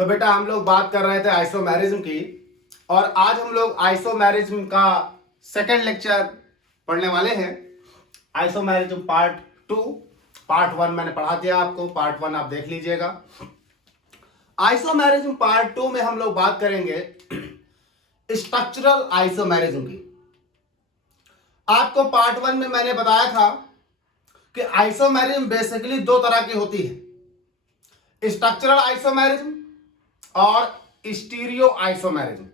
तो बेटा हम लोग बात कर रहे थे आइसोमेरिज्म की, और आज हम लोग आइसोमेरिज्म का सेकंड लेक्चर पढ़ने वाले हैं। Isomerism part 2। पार्ट 1 मैंने पढ़ा दिया आपको, पार्ट 1 आप देख लीजिएगा। आइसोमेरिज्म पार्ट 2 में हम लोग बात करेंगे स्ट्रक्चरल आइसोमेरिज्म की। आपको पार्ट 1 में मैंने बताया था कि आइसोमेरिज्म बेसिकली दो तरह की होती है, स्ट्रक्चरल आइसोमेरिज्म और स्टीरियो आइसोमेरिज्म।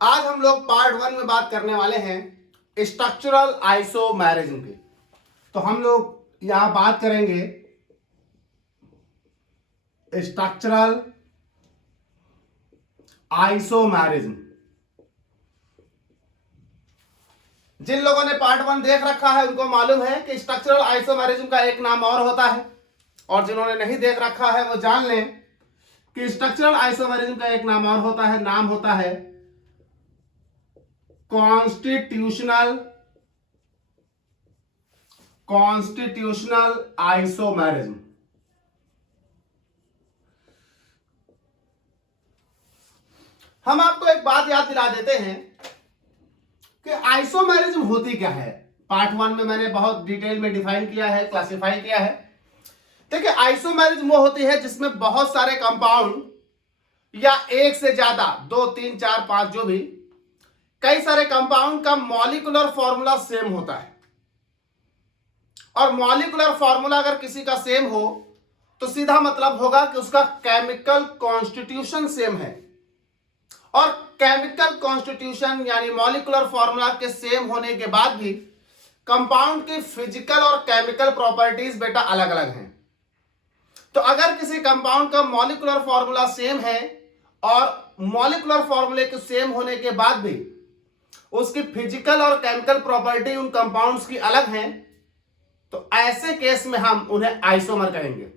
आज हम लोग पार्ट 1 में बात करने वाले हैं स्ट्रक्चरल आइसोमेरिज्म की। तो हम लोग यहां बात करेंगे स्ट्रक्चरल आइसोमेरिज्म। जिन लोगों ने पार्ट 1 देख रखा है उनको मालूम है कि स्ट्रक्चरल आइसोमेरिज्म का एक नाम और होता है, और जिन्होंने नहीं देख रखा है वो जान लें कि स्ट्रक्चरल आइसोमेरिज्म का एक नाम और होता है, नाम होता है कॉन्स्टिट्यूशनल आइसोमेरिज्म। हम आपको एक बात याद दिला देते हैं कि आइसोमेरिज्म होती क्या है। पार्ट 1 में मैंने बहुत डिटेल में डिफाइन किया है, क्लासिफाई किया है। देखिए, आइसोमेरिज्म वो होती है जिसमें बहुत सारे कंपाउंड या एक से ज्यादा, 2, 3, 4, 5 जो भी, कई सारे कंपाउंड का मॉलिक्यूलर फॉर्मूला सेम होता है। और मॉलिक्यूलर फॉर्मूला अगर किसी का सेम हो तो सीधा मतलब होगा कि उसका केमिकल कॉन्स्टिट्यूशन सेम है। और केमिकल कॉन्स्टिट्यूशन यानी मॉलिक्यूलर फॉर्मूला के सेम होने के बाद भी कंपाउंड की फिजिकल और केमिकल प्रॉपर्टीज बेटा अलग अलग हैं। तो अगर किसी कंपाउंड का मॉलिक्यूलर फॉर्मूला सेम है और मॉलिक्यूलर फॉर्मूले के सेम होने के बाद भी उसकी फिजिकल और केमिकल प्रॉपर्टी उन कंपाउंड्स की अलग हैं, तो ऐसे केस में हम उन्हें आइसोमर कहेंगे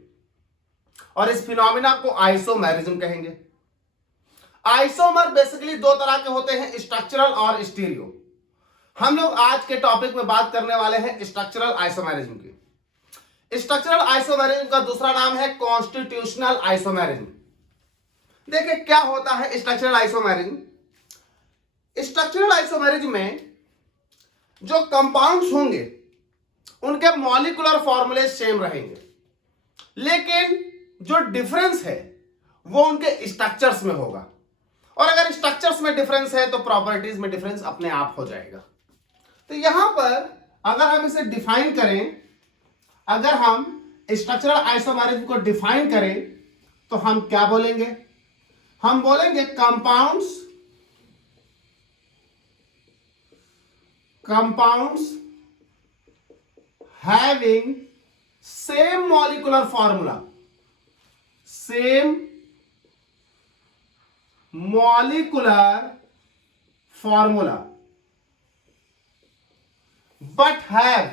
और इस फिनोमिना को आइसोमेरिज्म कहेंगे। आइसोमर बेसिकली दो तरह के होते हैं, स्ट्रक्चरल और स्टीरियो। हम लोग आज के टॉपिक में बात करने वाले हैं स्ट्रक्चरल आइसोमेरिज्म की। स्ट्रक्चरल आइसोमेरिज्म का दूसरा नाम है कॉन्स्टिट्यूशनल आइसोमेरिज्म। देखिए क्या होता है स्ट्रक्चरल आइसोमेरिज्म। स्ट्रक्चरल आइसोमेरिज्म में जो कंपाउंड्स होंगे उनके मॉलिक्यूलर फॉर्मूले सेम रहेंगे, लेकिन जो डिफरेंस है वो उनके स्ट्रक्चर्स में होगा। और अगर स्ट्रक्चर्स में डिफरेंस है तो प्रॉपर्टीज में डिफरेंस अपने आप हो जाएगा। तो यहां पर अगर हम इसे डिफाइन करें, अगर हम स्ट्रक्चरल आइसोमेरिज्म को डिफाइन करें तो हम क्या बोलेंगे? हम बोलेंगे compounds having same molecular formula, but have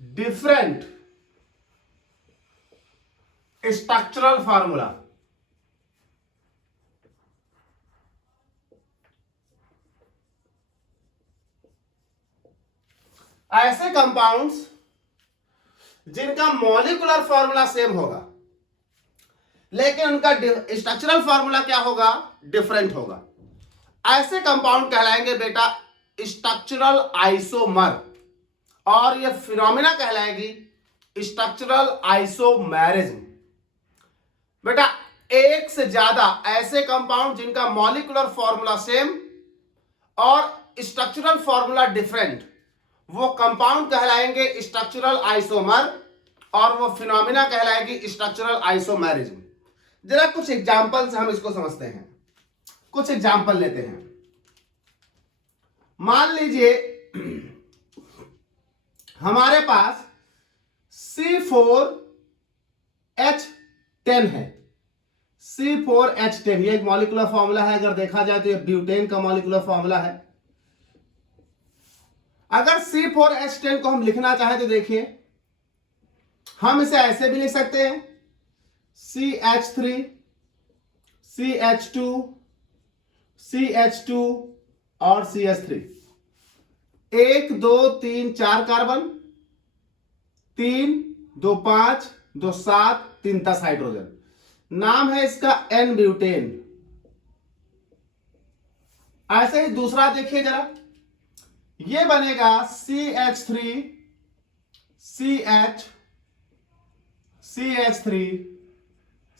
different structural formula। ऐसे कंपाउंड्स जिनका मॉलिक्यूलर फॉर्मूला सेम होगा लेकिन उनका स्ट्रक्चरल फॉर्मूला क्या होगा? डिफरेंट होगा। ऐसे कंपाउंड कहलाएंगे बेटा स्ट्रक्चरल आइसोमर, और यह फिनोमिना कहलाएगी स्ट्रक्चरल आइसोमेरिज्म। बेटा एक से ज्यादा ऐसे कंपाउंड जिनका मॉलिक्यूलर फॉर्मूला सेम और स्ट्रक्चरल फॉर्मूला डिफरेंट, वो कंपाउंड कहलाएंगे स्ट्रक्चरल आइसोमर, और वो फिनोमिना कहलाएगी स्ट्रक्चरल आइसोमेरिज्म। जरा कुछ एग्जांपल से हम इसको समझते हैं। कुछ एग्जांपल लेते हैं। मान लीजिए हमारे पास C4H10 है। C4H10 ये एक मॉलिक्यूलर फॉर्मूला है। अगर देखा जाए तो ये ब्यूटेन का मॉलिक्यूलर फॉर्मूला है। अगर C4H10 को हम लिखना चाहें तो देखिए हम इसे ऐसे भी लिख सकते हैं, CH3 CH2 CH2 और CH3। 1 2 3 4 carbon 3 2 5 2 7 3 10 hydrogen. नाम है इसका एन ब्यूटेन। ऐसे ही दूसरा देखिए जरा, ये बनेगा CH3 CH CH3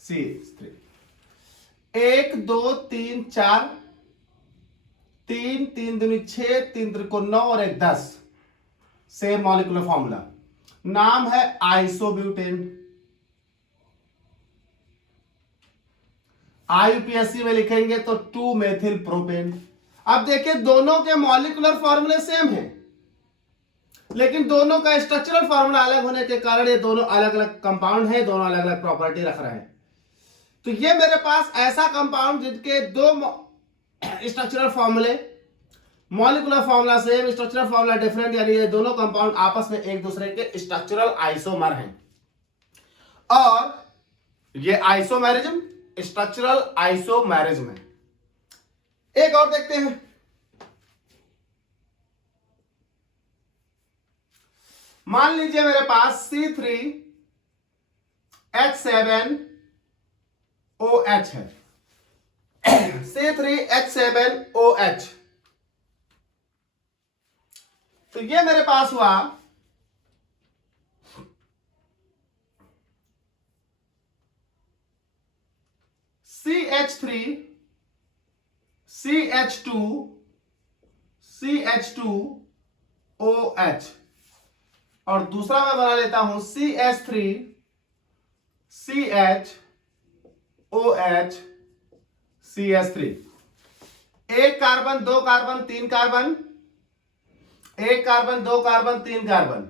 CH3। 1 2 3 4 3 3 दूनी 6 3 त्रिकोण 9 और 1 10। Same molecular formula. नाम है आइसोब्यूटेन। IUPAC में लिखेंगे तो 2 मेथिल प्रोपेन। अब देखिए दोनों के मॉलिक्यूलर फॉर्मूले सेम हैं, लेकिन दोनों का स्ट्रक्चरल फॉर्मूला अलग होने के कारण ये दोनों अलग अलग कंपाउंड हैं, दोनों अलग अलग प्रॉपर्टी रख रहे हैं। तो ये मेरे पास ऐसा कंपाउंड जिनके दो स्ट्रक्चरल फॉर्मूले, molecular formula same, structural formula different, यानी ये दोनों कंपाउंड आपस में एक दूसरे के स्ट्रक्चरल आइसोमर हैं। और ये आइसोमेरिज्म स्ट्रक्चरल आइसोमेरिज्म है। एक और देखते हैं। मान लीजिए मेरे पास C3H7OH है। C3H7OH, तो ये मेरे पास हुआ CH3 CH2 CH2OH, और दूसरा मैं बना लेता हूं CH3 CHOH CH3। एक कार्बन, दो कार्बन, तीन कार्बन, एक कार्बन, दो कार्बन, तीन कार्बन,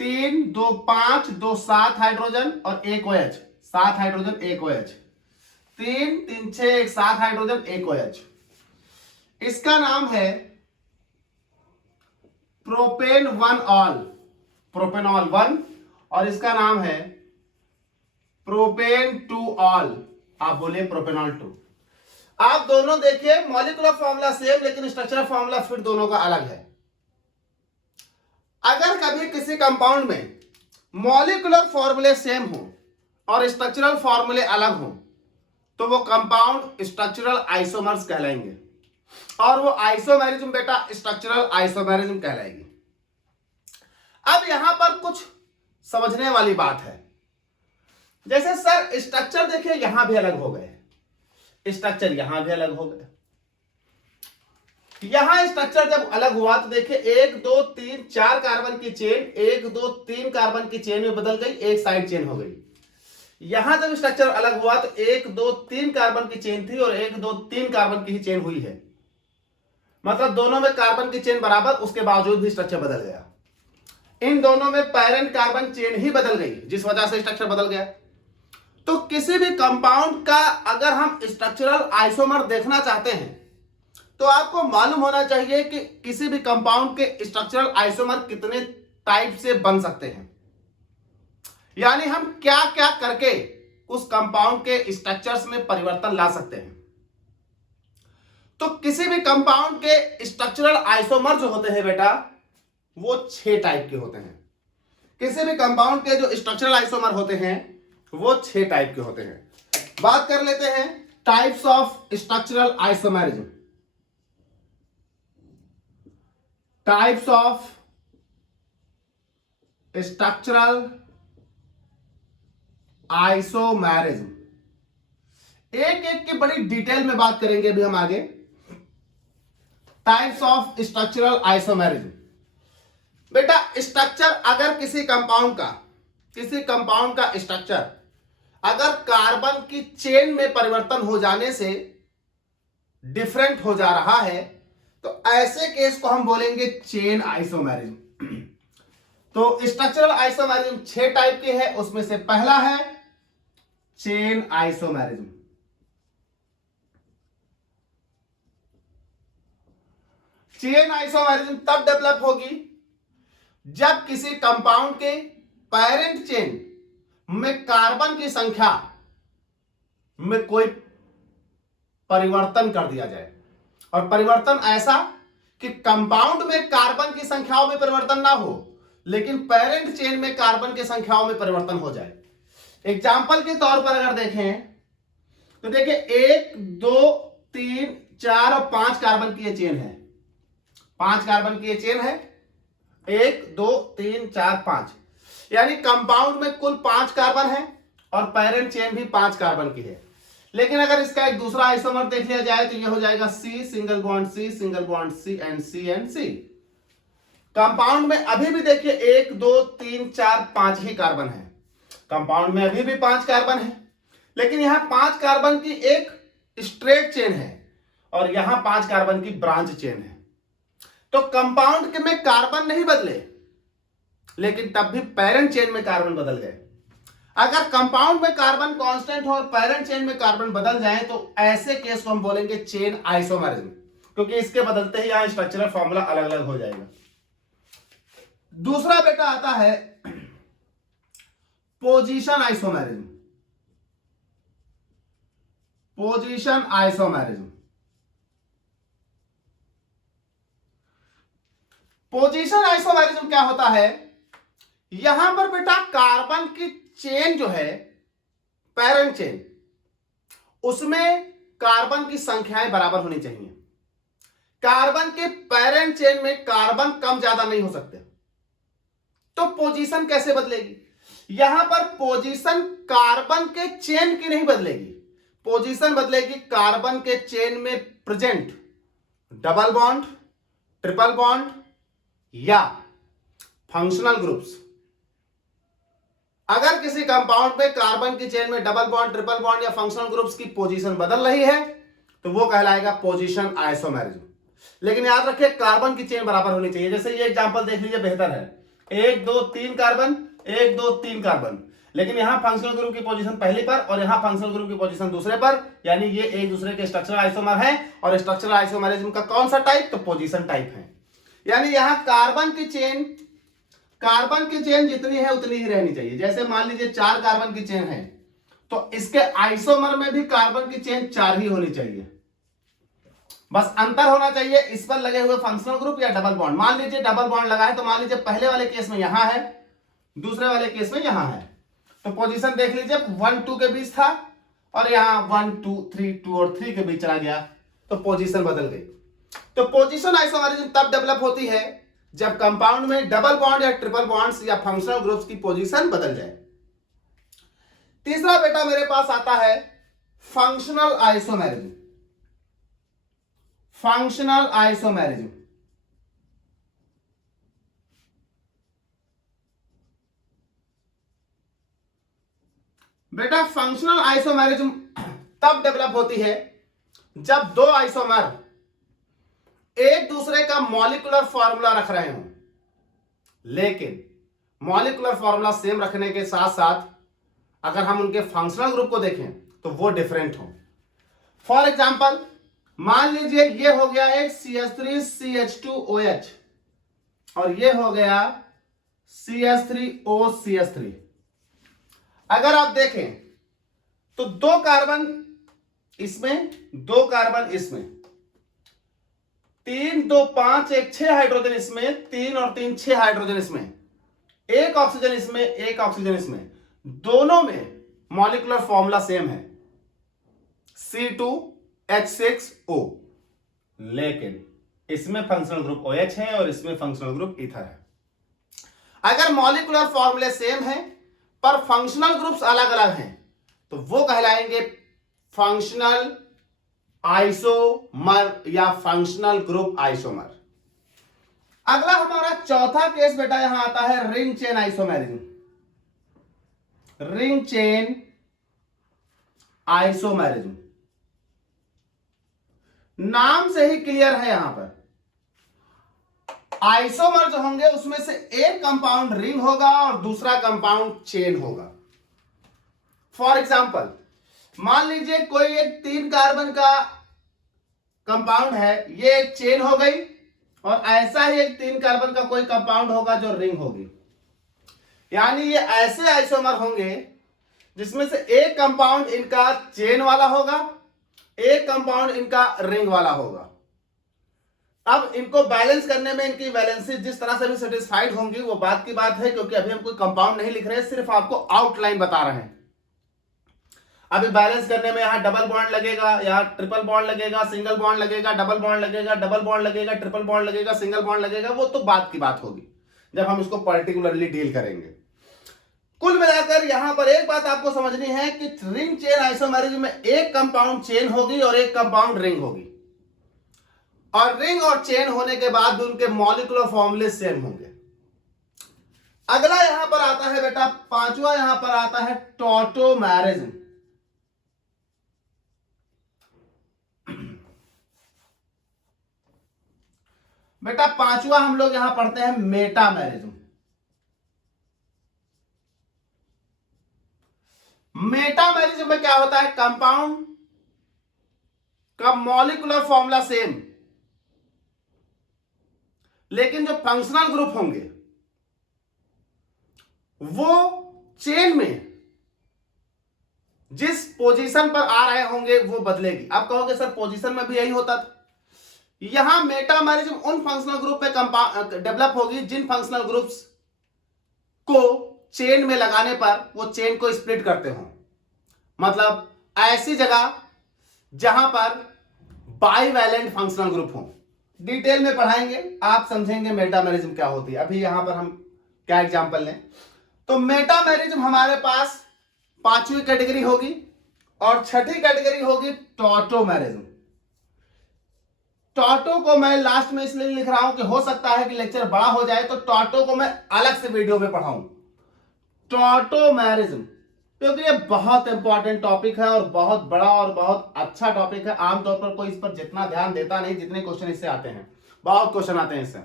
3 2 5 2 7 हाइड्रोजन और एक OH, 7 हाइड्रोजन एक OH, 3 3 6 1 7 हाइड्रोजन एक OH। इसका नाम है प्रोपेन 1 ऑल, प्रोपेनॉल 1, और इसका नाम है प्रोपेन 2 ऑल। आप बोले प्रोपेनॉल 2। आप दोनों देखिए मॉलिक्यूलर फॉर्मूला सेम, लेकिन स्ट्रक्चरल फॉर्मूला फिर दोनों का अलग है। अगर कभी किसी कंपाउंड में मॉलिक्यूलर फॉर्मूले सेम हो और स्ट्रक्चरल फॉर्मूले अलग हो, तो वो कंपाउंड स्ट्रक्चरल आइसोमर्स कहलाएंगे, और वो आइसोमेरिज्म बेटा स्ट्रक्चरल आइसोमेरिज्म कहलाएगी। अब यहां पर कुछ समझने वाली बात है। जैसे सर स्ट्रक्चर देखिए यहां भी अलग हो गए, स्ट्रक्चर यहां भी अलग हो गए। यहां स्ट्रक्चर जब अलग हुआ तो देखिए 1 2 3 4 कार्बन की चेन 1 2 3 कार्बन की चेन में बदल गई, एक साइड चेन हो गई। यहां जब स्ट्रक्चर अलग हुआ तो 1 2 3 कार्बन की चेन थी और 1 2 3 कार्बन की ही चेन हुई है, मतलब दोनों में कार्बन की चेन बराबर, उसके बावजूद भी स्ट्रक्चर बदल गया। इन दोनों में पैरेंट कार्बन चेन ही बदल गई, जिस वजह से स्ट्रक्चर बदल गया। तो किसी भी कंपाउंड का अगर हम स्ट्रक्चरल आइसोमर देखना चाहते हैं तो आपको मालूम होना चाहिए कि किसी भी कंपाउंड के स्ट्रक्चरल आइसोमर कितने टाइप से बन सकते हैं, यानी हम क्या क्या करके उस कंपाउंड के स्ट्रक्चर्स में परिवर्तन ला सकते हैं। तो किसी भी कंपाउंड के स्ट्रक्चरल आइसोमर जो होते हैं बेटा वो 6 टाइप के होते हैं। किसी भी कंपाउंड के जो स्ट्रक्चरल आइसोमर होते हैं वो 6 टाइप के होते हैं। बात कर लेते हैं types of structural isomerism. Types of structural isomerism, एक एक की बड़ी डिटेल में बात करेंगे अभी हम आगे। Types of structural isomerism. बेटा स्ट्रक्चर अगर किसी कंपाउंड का स्ट्रक्चर अगर कार्बन की चेन में परिवर्तन हो जाने से डिफरेंट हो जा रहा है तो ऐसे केस को हम बोलेंगे चेन आइसोमेरिज्म। तो स्ट्रक्चरल आइसोमेरिज्म 6 टाइप के है, उसमें से पहला है चेन आइसोमेरिज्म। चेन आइसोमेरिज्म तब डेवलप होगी जब किसी कंपाउंड के पैरेंट चेन में कार्बन की संख्या में कोई परिवर्तन कर दिया जाए, और परिवर्तन ऐसा कि कंपाउंड में कार्बन की संख्याओं में परिवर्तन ना हो, लेकिन पेरेंट चेन में कार्बन की संख्याओं में परिवर्तन हो जाए। एग्जाम्पल के तौर पर अगर देखें तो देखिए 1 2 3 4 और 5 कार्बन की ये चेन है, 5 कार्बन की ये चेन है, 1 2 3 4 5, यानी कंपाउंड में कुल 5 कार्बन है और पेरेंट चेन भी 5 कार्बन की है। लेकिन अगर इसका एक दूसरा आइसोमर देख लिया जाए तो ये हो जाएगा C single bond C single bond C and C and C। Compound में अभी भी देखिए 1 2 3 4 5 ही कार्बन है, कंपाउंड में अभी भी 5 कार्बन है, लेकिन यहां 5 कार्बन की एक स्ट्रेट चेन है और यहां 5 कार्बन की ब्रांच चेन है। तो कंपाउंड में कार्बन नहीं बदले, लेकिन तब भी पेरेंट चेन में कार्बन बदल गए। अगर कंपाउंड में कार्बन कांस्टेंट हो और पेरेंट चेन में कार्बन बदल जाए तो ऐसे केस को हम बोलेंगे चेन आइसोमरिज्म, क्योंकि इसके बदलते ही यहां स्ट्रक्चरल फॉर्मूला अलग अलग हो जाएगा। दूसरा बेटा आता है position isomerism. Position isomerism, position isomerism क्या होता है? यहां पर बेटा कार्बन की चेन जो है पेरेंट चेन, उसमें कार्बन की संख्याएं बराबर होनी चाहिए। कार्बन के पेरेंट चेन में कार्बन कम ज्यादा नहीं हो सकते, तो पोजीशन कैसे बदलेगी? यहां पर पोजीशन कार्बन के चेन की नहीं बदलेगी, पोजीशन बदलेगी कार्बन के चेन में present double bond, triple bond या फंक्शनल ग्रुप्स। अगर किसी कंपाउंड में कार्बन की चेन में डबल बॉन्ड, ट्रिपल बॉन्ड या फंक्शनल ग्रुप्स की पोजीशन बदल रही है तो वो कहलाएगा पोजीशन आइसोमेरिज्म। लेकिन याद रखिए कार्बन की चेन बराबर होनी चाहिए। जैसे ये एग्जांपल देख लीजिए, बेहतर है 1 2 3 कार्बन, 1 2 3 कार्बन, लेकिन यहां फंक्शनल ग्रुप की पोजीशन पहली पर और यहां फंक्शनल ग्रुप की पोजीशन दूसरे पर, यानी ये एक दूसरे के स्ट्रक्चरल आइसोमर है। और स्ट्रक्चरल आइसोमेरिज्म का कौन सा टाइप? तो पोजीशन टाइप है। यानी यहां कार्बन की चेन जितनी है उतनी ही रहनी चाहिए। जैसे मान लीजिए 4 कार्बन की चेन है तो इसके आइसोमर में भी कार्बन की चेन 4 ही होनी चाहिए, बस अंतर होना चाहिए इस पर लगे हुए फंक्शनल ग्रुप या डबल बॉन्ड। मान लीजिए डबल बॉन्ड लगा है तो मान लीजिए पहले वाले केस में यहां है, दूसरे वाले केस में यहां है, तो पोजीशन देख लीजिए 1 2 के बीच था और यहां 1 2 3 2 और 3 के बीच चला गया तो पोजीशन बदल गई। तो पोजीशन आइसोमेरिज्म तब डेवलप होती है जब कंपाउंड में डबल बॉन्ड या ट्रिपल बॉन्ड्स या फंक्शनल ग्रुप्स की पोजीशन बदल जाए। तीसरा बेटा मेरे पास आता है फंक्शनल आइसोमेरिज्म। फंक्शनल आइसोमेरिज्म, बेटा फंक्शनल आइसोमेरिज्म तब डेवलप होती है जब दो आइसोमर एक दूसरे का मॉलिक्यूलर फॉर्मूला रख रहे हों, लेकिन मॉलिक्यूलर फॉर्मूला सेम रखने के साथ साथ अगर हम उनके फंक्शनल ग्रुप को देखें तो वो डिफरेंट हो। फॉर एग्जांपल मान लीजिए ये हो गया एक CH3CH2OH और ये हो गया CH3OCH3। अगर आप देखें तो 2 कार्बन इसमें, 2 कार्बन इसमें, 3 2 5 1 6 हाइड्रोजन इसमें, 3 और 3 6 हाइड्रोजन इसमें, 1 ऑक्सीजन इसमें, 1 ऑक्सीजन इसमें, दोनों में मॉलिक्यूलर फॉर्मूला सेम है C2H6O, लेकिन इसमें फंक्शनल ग्रुप OH है और इसमें फंक्शनल ग्रुप ईथर है। अगर मॉलिक्यूलर फॉर्मूले सेम है पर फंक्शनल ग्रुप्स अलग अलग हैं तो वो कहलाएंगे फंक्शनल आइसोमर या फंक्शनल ग्रुप आइसोमर। अगला हमारा चौथा केस बेटा यहां आता है ring chain isomerism. Ring chain isomerism नाम से ही क्लियर है, यहां पर आइसोमर जो होंगे उसमें से एक कंपाउंड रिंग होगा और दूसरा कंपाउंड चेन होगा। फॉर एग्जांपल मान लीजिए कोई एक 3 कार्बन का कंपाउंड है, ये एक चेन हो गई और ऐसा ही एक 3 कार्बन का कोई कंपाउंड होगा जो रिंग होगी। यानी ये ऐसे आइसोमर होंगे जिसमें से एक कंपाउंड इनका चेन वाला होगा, एक कंपाउंड इनका रिंग वाला होगा। अब इनको बैलेंस करने में इनकी वैलेंसी जिस तरह से भी सेटिस्फाइड होंगी वो बात की बात है, क्योंकि अभी हम कोई कंपाउंड नहीं लिख रहे हैं, सिर्फ आपको आउटलाइन बता रहे हैं। अभी बैलेंस करने में यहाँ डबल बॉन्ड लगेगा, यहाँ ट्रिपल बॉन्ड लगेगा, सिंगल बॉन्ड लगेगा, डबल बॉन्ड लगेगा, डबल बॉन्ड लगेगा, ट्रिपल बॉन्ड लगेगा, सिंगल बॉन्ड लगेगा, वो तो बात की बात होगी जब हम इसको पर्टिकुलरली डील करेंगे। कुल मिलाकर यहां पर एक बात आपको समझनी है कि रिंग चेन आइसोमेरिज्म में एक कंपाउंड चेन होगी और एक कंपाउंड रिंग होगी, और रिंग और चेन होने के बाद उनके मॉलिक्यूलर फॉर्मूले सेम होंगे। अगला यहां पर आता है बेटा, पांचवा यहां पर आता है टॉटोमेरिज्म। बेटा पांचवा हम लोग यहां पढ़ते हैं मेटामेरिज्म। मेटामेरिज्म में क्या होता है, कंपाउंड का मॉलिक्यूलर फॉर्मूला सेम, लेकिन जो फंक्शनल ग्रुप होंगे वो चेन में जिस पोजीशन पर आ रहे होंगे वो बदलेगी। आप कहोगे सर पोजीशन में भी यही होता था। यहां मेटामेरिज्म उन फंक्शनल ग्रुप पे डेवलप होगी जिन फंक्शनल ग्रुप्स को चेन में लगाने पर वो चेन को स्प्लिट करते हो, मतलब ऐसी जगह जहां पर बाईवैलेंट फंक्शनल ग्रुप हो। डिटेल में पढ़ाएंगे, आप समझेंगे मेटामेरिज्म क्या होती है। अभी यहां पर हम क्या एग्जांपल लें, तो मेटामेरिज्म हमारे पास पांचवी कैटेगरी होगी, और छठी कैटेगरी होगी टॉटोमेरिज्म। टॉटो को मैं लास्ट में इसलिए लिख रहा हूं कि हो सकता है कि लेक्चर बड़ा हो जाए, तो टॉटो को मैं अलग से वीडियो में पढ़ाऊं। टॉटोमेरिज्म, क्योंकि ये बहुत इंपॉर्टेंट टॉपिक है और बहुत बड़ा और बहुत अच्छा टॉपिक है। आमतौर पर कोई इस पर जितना ध्यान देता नहीं जितने क्वेश्चन इससे आते हैं, बहुत क्वेश्चन आते हैं इससे।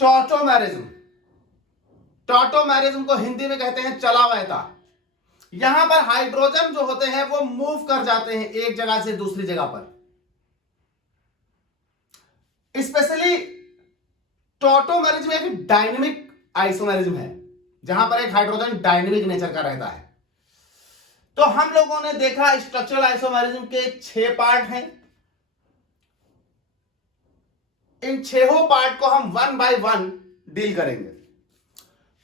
टॉटोमेरिज्म, टॉटोमेरिज्म को हिंदी में कहते हैं चला बहता। यहां पर हाइड्रोजन जो होते हैं वो मूव कर जाते हैं एक जगह से दूसरी जगह पर। स्पेशली टॉटोमेरिज्म एक डायनेमिक आइसोमेरिज्म है, जहां पर एक हाइड्रोजन डायनेमिक नेचर का रहता है। तो हम लोगों ने देखा स्ट्रक्चरल आइसोमेरिज्म के 6 पार्ट हैं। इन 6 पार्ट को हम 1 बाय 1 डील करेंगे।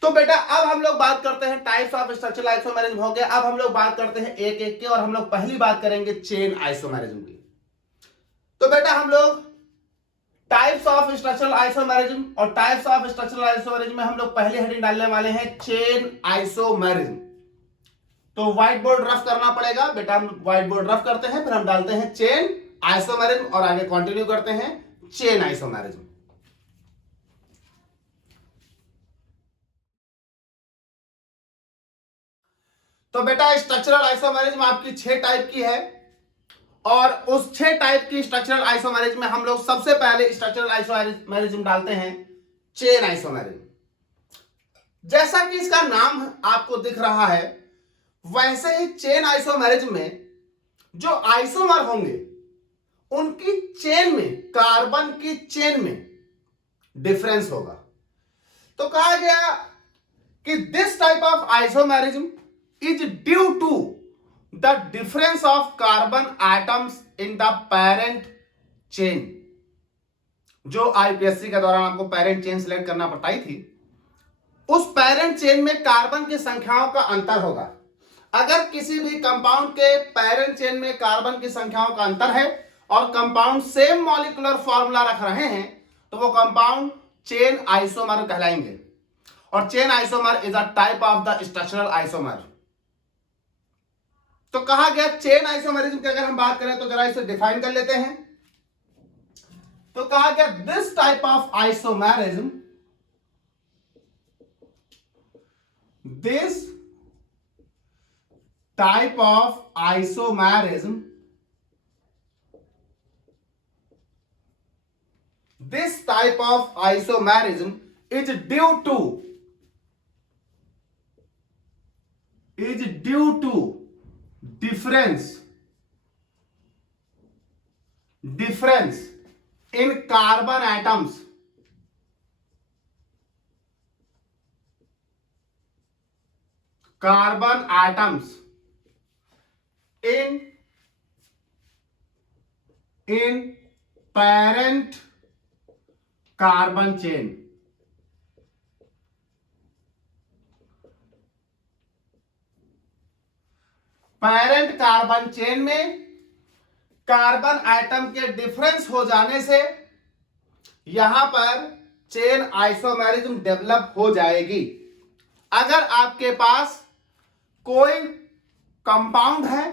तो बेटा अब हम लोग बात करते हैं टाइप्स ऑफ स्ट्रक्चरल आइसोमेरिज्म हो गया। अब हम लोग बात करते हैं एक एक के, और हम लोग पहली बात करेंगे चेन आइसोमेरिज्म की। तो बेटा हम लोग टाइप्स ऑफ स्ट्रक्चरल आइसोमेरिज्म और टाइप्स ऑफ स्ट्रक्चरल आइसोमेरिज्म में हम लोग पहली हेडिंग डालने वाले हैं चेन आइसोमेरिज्म। तो व्हाइट बोर्ड रफ करना पड़ेगा बेटा, हम व्हाइट बोर्ड रफ करते हैं, फिर हम डालते हैं चेन आइसोमेरिज्म और आगे कंटिन्यू करते हैं चेन आइसोमेरिज्म। तो बेटा स्ट्रक्चरल आइसोमेरिज्म आपकी 6 टाइप की है, और उस 6 टाइप की स्ट्रक्चरल आइसोमेरिज्म में हम लोग सबसे पहले स्ट्रक्चरल आइसोमेरिज्म डालते हैं चेन आइसोमेरिज्म। जैसा कि इसका नाम आपको दिख रहा है, वैसे ही चेन आइसोमेरिज्म में जो आइसोमर होंगे उनकी चेन में, कार्बन की चेन में डिफरेंस होगा। तो कहा गया कि this type of isomerism is due to the difference of carbon atoms in the parent chain. जो आईपीएससी के दौरान आपको पेरेंट चेन सिलेक्ट करना बताई थी, उस पेरेंट चेन में कार्बन की संख्याओं का अंतर होगा। अगर किसी भी कंपाउंड के पेरेंट चेन में कार्बन की संख्याओं का अंतर है और कंपाउंड सेम मॉलिक्यूलर फॉर्मूला रख रहे हैं, तो वो कंपाउंड चेन आइसोमर कहलाएंगे। और chain isomer is a type of the structural isomer. तो कहा गया चेन आइसोमेरिज्म की अगर हम बात करें तो जरा इसे डिफाइन कर लेते हैं। तो कहा गया this type of isomerism, this type of isomerism, this type of isomerism is due to difference in carbon atoms in parent carbon chain. Parent carbon chain में कार्बन एटम के डिफरेंस हो जाने से यहां पर चेन आइसोमेरिज्म डेवलप हो जाएगी। अगर आपके पास कोई कंपाउंड है,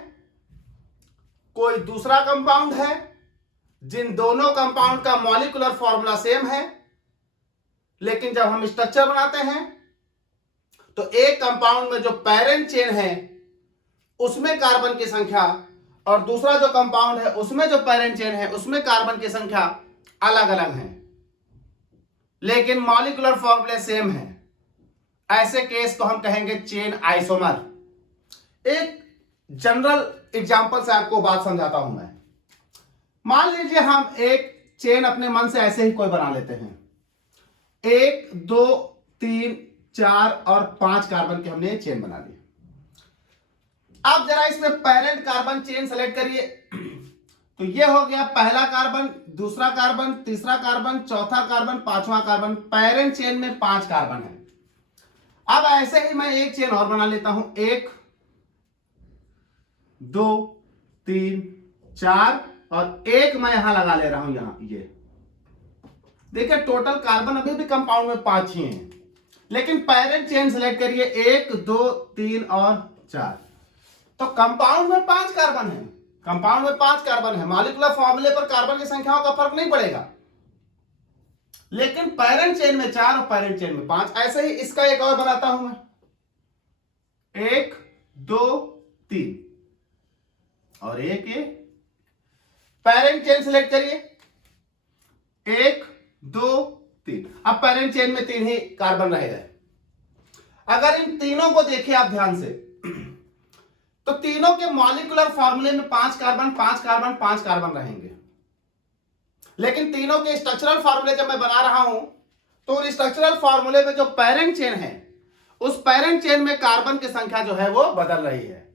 कोई दूसरा कंपाउंड है, जिन दोनों कंपाउंड का मॉलिक्यूलर फॉर्मूला सेम है, लेकिन जब हम स्ट्रक्चर बनाते हैं तो एक कंपाउंड में जो पेरेंट चेन है उसमें कार्बन की संख्या और दूसरा जो कंपाउंड है उसमें जो पेरेंट चेन है उसमें कार्बन की संख्या अलग अलग है, लेकिन मॉलिक्यूलर फॉर्मूले सेम है। ऐसे केस को हम कहेंगे चेन आइसोमर। एक जनरल एग्जांपल से आपको बात समझाता हूं मैं। मान लीजिए हम एक चेन अपने मन से ऐसे ही कोई बना लेते हैं, 1 2 3 4 और 5 कार्बन की हमने चेन बना ली। अब जरा इसमें पेरेंट कार्बन चेन सेलेक्ट करिए, तो ये हो गया पहला कार्बन, दूसरा कार्बन, तीसरा कार्बन, चौथा कार्बन, पांचवा कार्बन। पेरेंट चेन में 5 कार्बन है। अब ऐसे ही मैं एक चेन और बना लेता हूं, 1 2 3 4 और एक मैं यहां लगा ले रहा हूं, यहां ये देखिए टोटल कार्बन अभी भी कंपाउंड में 5 ही हैं, लेकिन पेरेंट चेन सेलेक्ट करिए 1 2 3 और 4, तो कंपाउंड में 5 कार्बन है। कंपाउंड में 5 कार्बन है, मॉलिक्यूलर फॉर्मूले पर कार्बन की संख्याओं का फर्क नहीं पड़ेगा, लेकिन पेरेंट चेन में 4 और पेरेंट चेन में 5। ऐसे ही इसका एक और बनाता हूं मैं, 1 2 3 और एक ये। पेरेंट चेन सिलेक्ट करिए 1 2 3। अब पेरेंट चेन में 3 ही कार्बन रह गए। अगर इन तीनों को देखिए आप ध्यान से, तो तीनों के मॉलिक्यूलर फॉर्मूले में 5 कार्बन 5 कार्बन 5 कार्बन रहेंगे, लेकिन तीनों के स्ट्रक्चरल फॉर्मूले जब मैं बना रहा हूं तो उन स्ट्रक्चरल फॉर्मूले में जो पेरेंट चेन है उस पेरेंट चेन में कार्बन की संख्या जो है वो बदल रही है।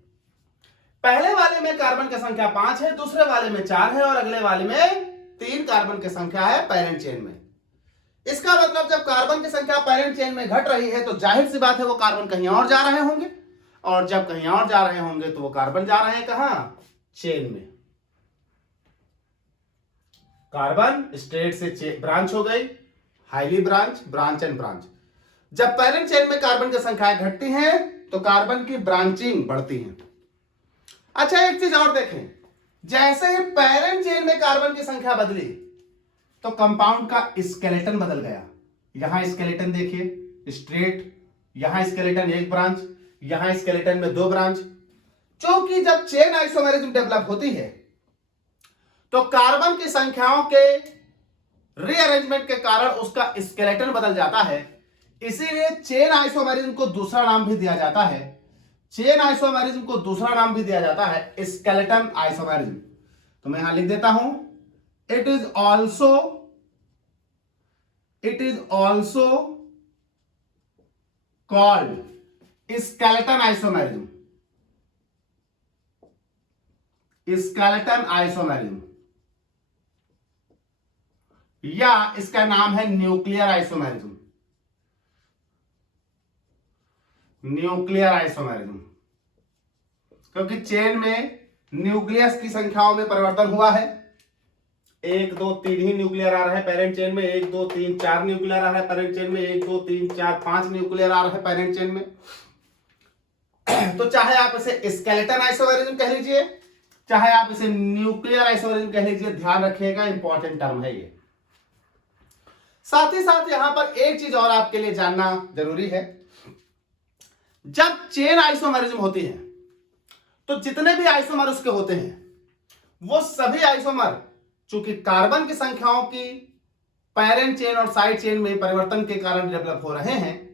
पहले वाले में कार्बन की संख्या 5 है, दूसरे वाले में 4 है और अगले वाले में 3 कार्बन की संख्या है पेरेंट चेन में। इसका मतलब जब कार्बन की संख्या पेरेंट चेन में घट रही है तो जाहिर सी बात है वो कार्बन कहीं और जा रहे होंगे, और जब कहीं और जा रहे होंगे तो वो कार्बन जा रहे हैं कहां? चेन में। कार्बन स्ट्रेट से ब्रांच हो गई, highly branch, branch and branch. जब पेरेंट चेन में कार्बन की संख्याएं घटती हैं तो कार्बन की ब्रांचिंग बढ़ती है। अच्छा एक चीज और देखें, जैसे ही पेरेंट चेन में कार्बन की संख्या बदली तो कंपाउंड का स्केलेटन बदल गया। यहां स्केलेटन देखिए स्ट्रेट, यहां स्केलेटन 1 ब्रांच, यहां स्केलेटन में 2 ब्रांच। क्योंकि जब चेन आइसोमेरिज्म डेवलप होती है तो कार्बन की संख्याओं के रीअरेंजमेंट के कारण उसका स्केलेटन बदल जाता है, इसीलिए चेन आइसोमेरिज्म को दूसरा नाम भी दिया जाता है। चेन आइसोमेरिज्म को दूसरा नाम भी दिया जाता है स्केलेटन आइसोमेरिज्म। तो मैं यहां लिख देता हूं, it is also called skeleton isomerism. Skeleton isomerism या इसका नाम है न्यूक्लियर आइसोमेरिज्म। न्यूक्लियर आइसोमेरिज्म क्योंकि चेन में न्यूक्लियस की संख्याओं में परिवर्तन हुआ है। 1 2 3 ही न्यूक्लियर आ रहा है पेरेंट चेन में, 1 2 3 4 न्यूक्लियर आ रहा है पेरेंट चेन में, 1 2 3 4 5 न्यूक्लियर आ रहा है पेरेंट चेन में। तो चाहे आप इसे स्केलेटन आइसोमेरिज्म कह लीजिए, चाहे आप इसे न्यूक्लियर आइसोमेरिज्म कह लीजिए, ध्यान रखिएगा इंपॉर्टेंट टर्म है ये। साथ ही साथ यहां पर एक चीज और आपके लिए जानना जरूरी है, जब चेन आइसोमेरिज्म होती है तो जितने भी आइसोमर उसके होते हैं वो सभी आइसोमर चूंकि कार्बन की संख्याओं की पेरेंट चेन और साइड चेन में परिवर्तन के कारण डेवलप हो रहे हैं,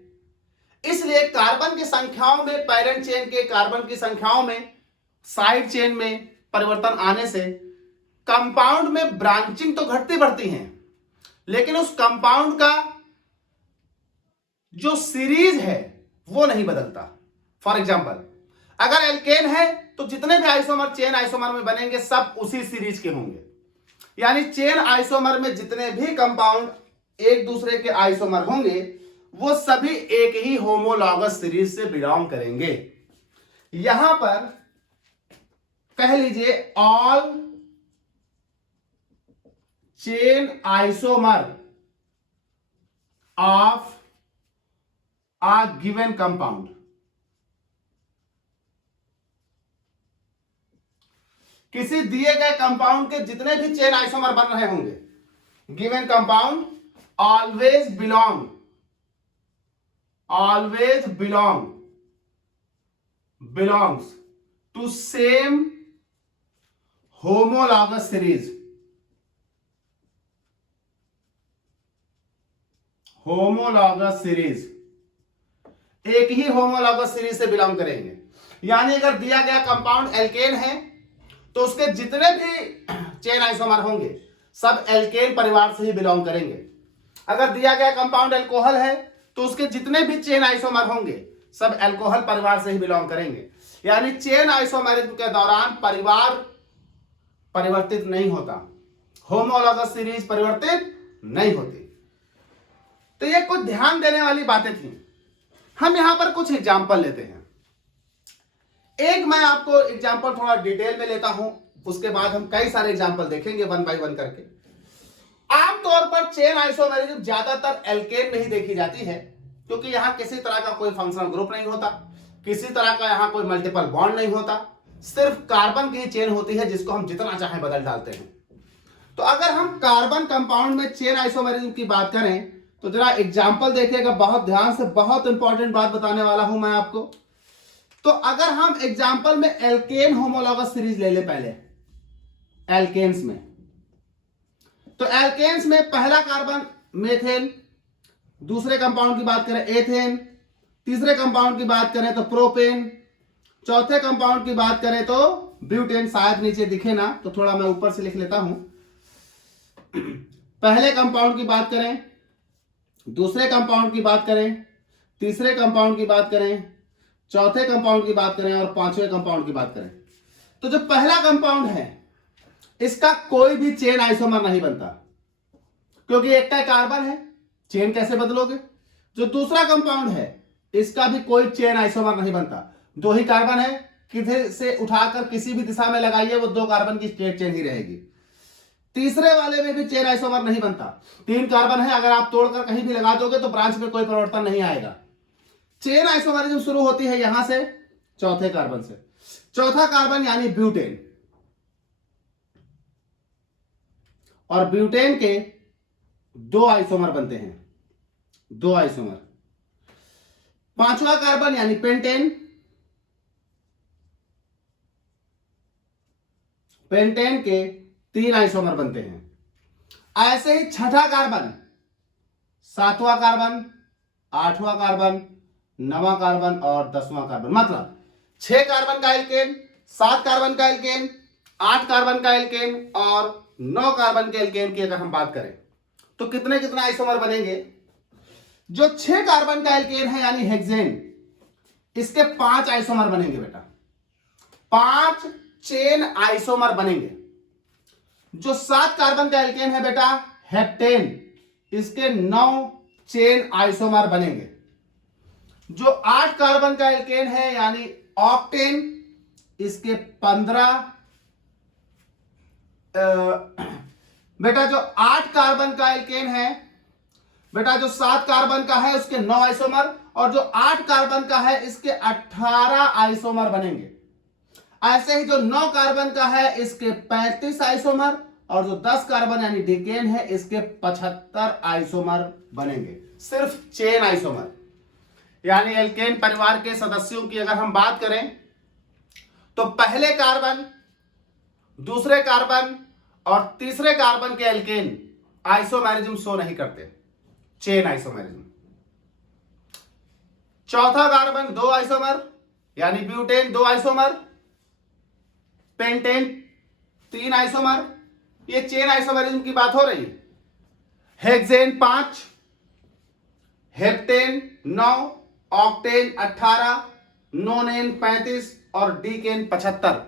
इसलिए कार्बन की संख्याओं में पेरेंट चेन के, कार्बन की संख्याओं में साइड चेन में परिवर्तन आने से कंपाउंड में ब्रांचिंग तो घटती बढ़ती है, लेकिन उस कंपाउंड का जो सीरीज है वो नहीं बदलता। फॉर एग्जांपल अगर एल्केन है तो जितने भी आइसोमर चेन आइसोमर में बनेंगे सब उसी सीरीज के होंगे, यानी चेन आइसोमर में जितने भी कंपाउंड एक दूसरे के आइसोमर होंगे वो सभी एक ही होमोलॉगस सीरीज से बिलोंग करेंगे। यहां पर कह लीजिए all chain isomer of a given compound, किसी दिए गए कंपाउंड के जितने भी चेन आइसोमर बन रहे होंगे, given compound always belongs to same homologous series, एक ही होमोलॉगस सीरीज से बिलोंग करेंगे। यानी अगर दिया गया कंपाउंड एल्केन है तो उसके जितने भी चेन आइसोमर होंगे सब एल्केन परिवार से ही बिलोंग करेंगे। अगर दिया गया कंपाउंड अल्कोहल है तो उसके जितने भी चेन आइसोमर होंगे सब अल्कोहल परिवार से ही बिलोंग करेंगे। यानी चेन आइसोमरिज्म के दौरान परिवार परिवर्तित नहीं होता, होमोलॉगस सीरीज परिवर्तित नहीं होती। तो ये कुछ ध्यान देने वाली बातें थी। हम यहां पर कुछ एग्जाम्पल लेते हैं। एक मैं आपको एग्जाम्पल थोड़ा डिटेल में लेता हूं, उसके बाद हम कई सारे एग्जाम्पल देखेंगे वन बाय वन करके। आमतौर पर चेन आइसोमेरिज्म ज्यादातर एल्केन में ही देखी जाती है, क्योंकि यहां किसी तरह का कोई फंक्शनल ग्रुप नहीं होता, किसी तरह का यहां कोई मल्टीपल बॉन्ड नहीं होता, सिर्फ कार्बन की चेन होती है जिसको हम जितना चाहें बदल डालते हैं। तो अगर हम कार्बन कंपाउंड में चेन आइसोमेरिज्म की बात करें तो जरा एग्जाम्पल देखिएगा, बहुत ध्यान से, बहुत इंपॉर्टेंट बात बताने वाला हूं मैं आपको। तो अगर हम एग्जाम्पल में एल्केन होमोलॉगस सीरीज ले ले, पहले एल्केन्स में, तो एल्केन्स में पहला कार्बन मेथेन, दूसरे कंपाउंड की बात करें एथेन, तीसरे कंपाउंड की बात करें तो प्रोपेन, चौथे कंपाउंड की बात करें तो ब्यूटेन। शायद नीचे दिखे ना तो थोड़ा मैं ऊपर से लिख लेता हूं। पहले कंपाउंड की बात करें, दूसरे कंपाउंड की बात करें, तीसरे कंपाउंड की बात करें, चौथे कंपाउंड की बात करें और पांचवें कंपाउंड की बात करें, तो जो पहला कंपाउंड है इसका कोई भी चेन आइसोमर नहीं बनता, क्योंकि एक का कार्बन है, चेन कैसे बदलोगे। जो दूसरा कंपाउंड है इसका भी कोई चेन आइसोमर नहीं बनता, दो ही कार्बन है, किसी से उठाकर किसी भी दिशा में लगाइए वो दो कार्बन की स्ट्रेट चेन ही रहेगी। तीसरे वाले में भी चेन आइसोमर नहीं बनता, तीन कार्बन है, अगर आप तोड़कर कहीं भी लगा दोगे तो ब्रांच में कोई परिवर्तन नहीं आएगा। चेन आइसोमरिज्म शुरू होती है यहां से, चौथे कार्बन से। चौथा कार्बन यानी ब्यूटेन, और ब्यूटेन के दो आइसोमर बनते हैं, दो आइसोमर। पांचवा कार्बन यानी पेंटेन, पेंटेन के तीन आइसोमर बनते हैं। ऐसे ही छठा कार्बन, सातवां कार्बन, आठवां कार्बन, नवां कार्बन और 10वां कार्बन, मतलब 6 कार्बन का एल्केन, 7 कार्बन का एल्केन, 8 कार्बन का एल्केन और 9 कार्बन के एल्केन की अगर हम बात करें तो कितने कितने आइसोमर बनेंगे। जो 6 कार्बन का एल्केन है यानी हेक्सेन, इसके 5 आइसोमर बनेंगे बेटा, 5 चेन आइसोमर बनेंगे। जो 7 कार्बन का एल्केन है बेटा हेप्टेन, इसके 9 चेन आइसोमर बनेंगे। जो 8 कार्बन का एल्केन है यानी ऑक्टेन, इसके 15 बेटा जो 8 कार्बन का एल्केन है बेटा, जो 7 कार्बन का है उसके 9 आइसोमर, और जो 8 कार्बन का है इसके 18 आइसोमर बनेंगे। ऐसे ही जो 9 कार्बन का है इसके 35 आइसोमर, और जो 10 कार्बन यानी डिकेन है इसके 75 आइसोमर बनेंगे। सिर्फ चेन आइसोमर, यानी एल्केन परिवार के सदस्यों की अगर हम बात करें तो पहले कार्बन, दूसरे कार्बन और तीसरे कार्बन के एल्केन आइसोमेरिज्म शो नहीं करते, चेन आइसोमेरिज्म। चौथा कार्बन 2 आइसोमर यानी ब्यूटेन 2 आइसोमर, पेंटेन 3 आइसोमर, ये चेन आइसोमेरिज्म की बात हो रही है। हेक्सेन 5, हेप्टेन 9, ऑक्टेन 18, नोनेन 35 और डीकेन 75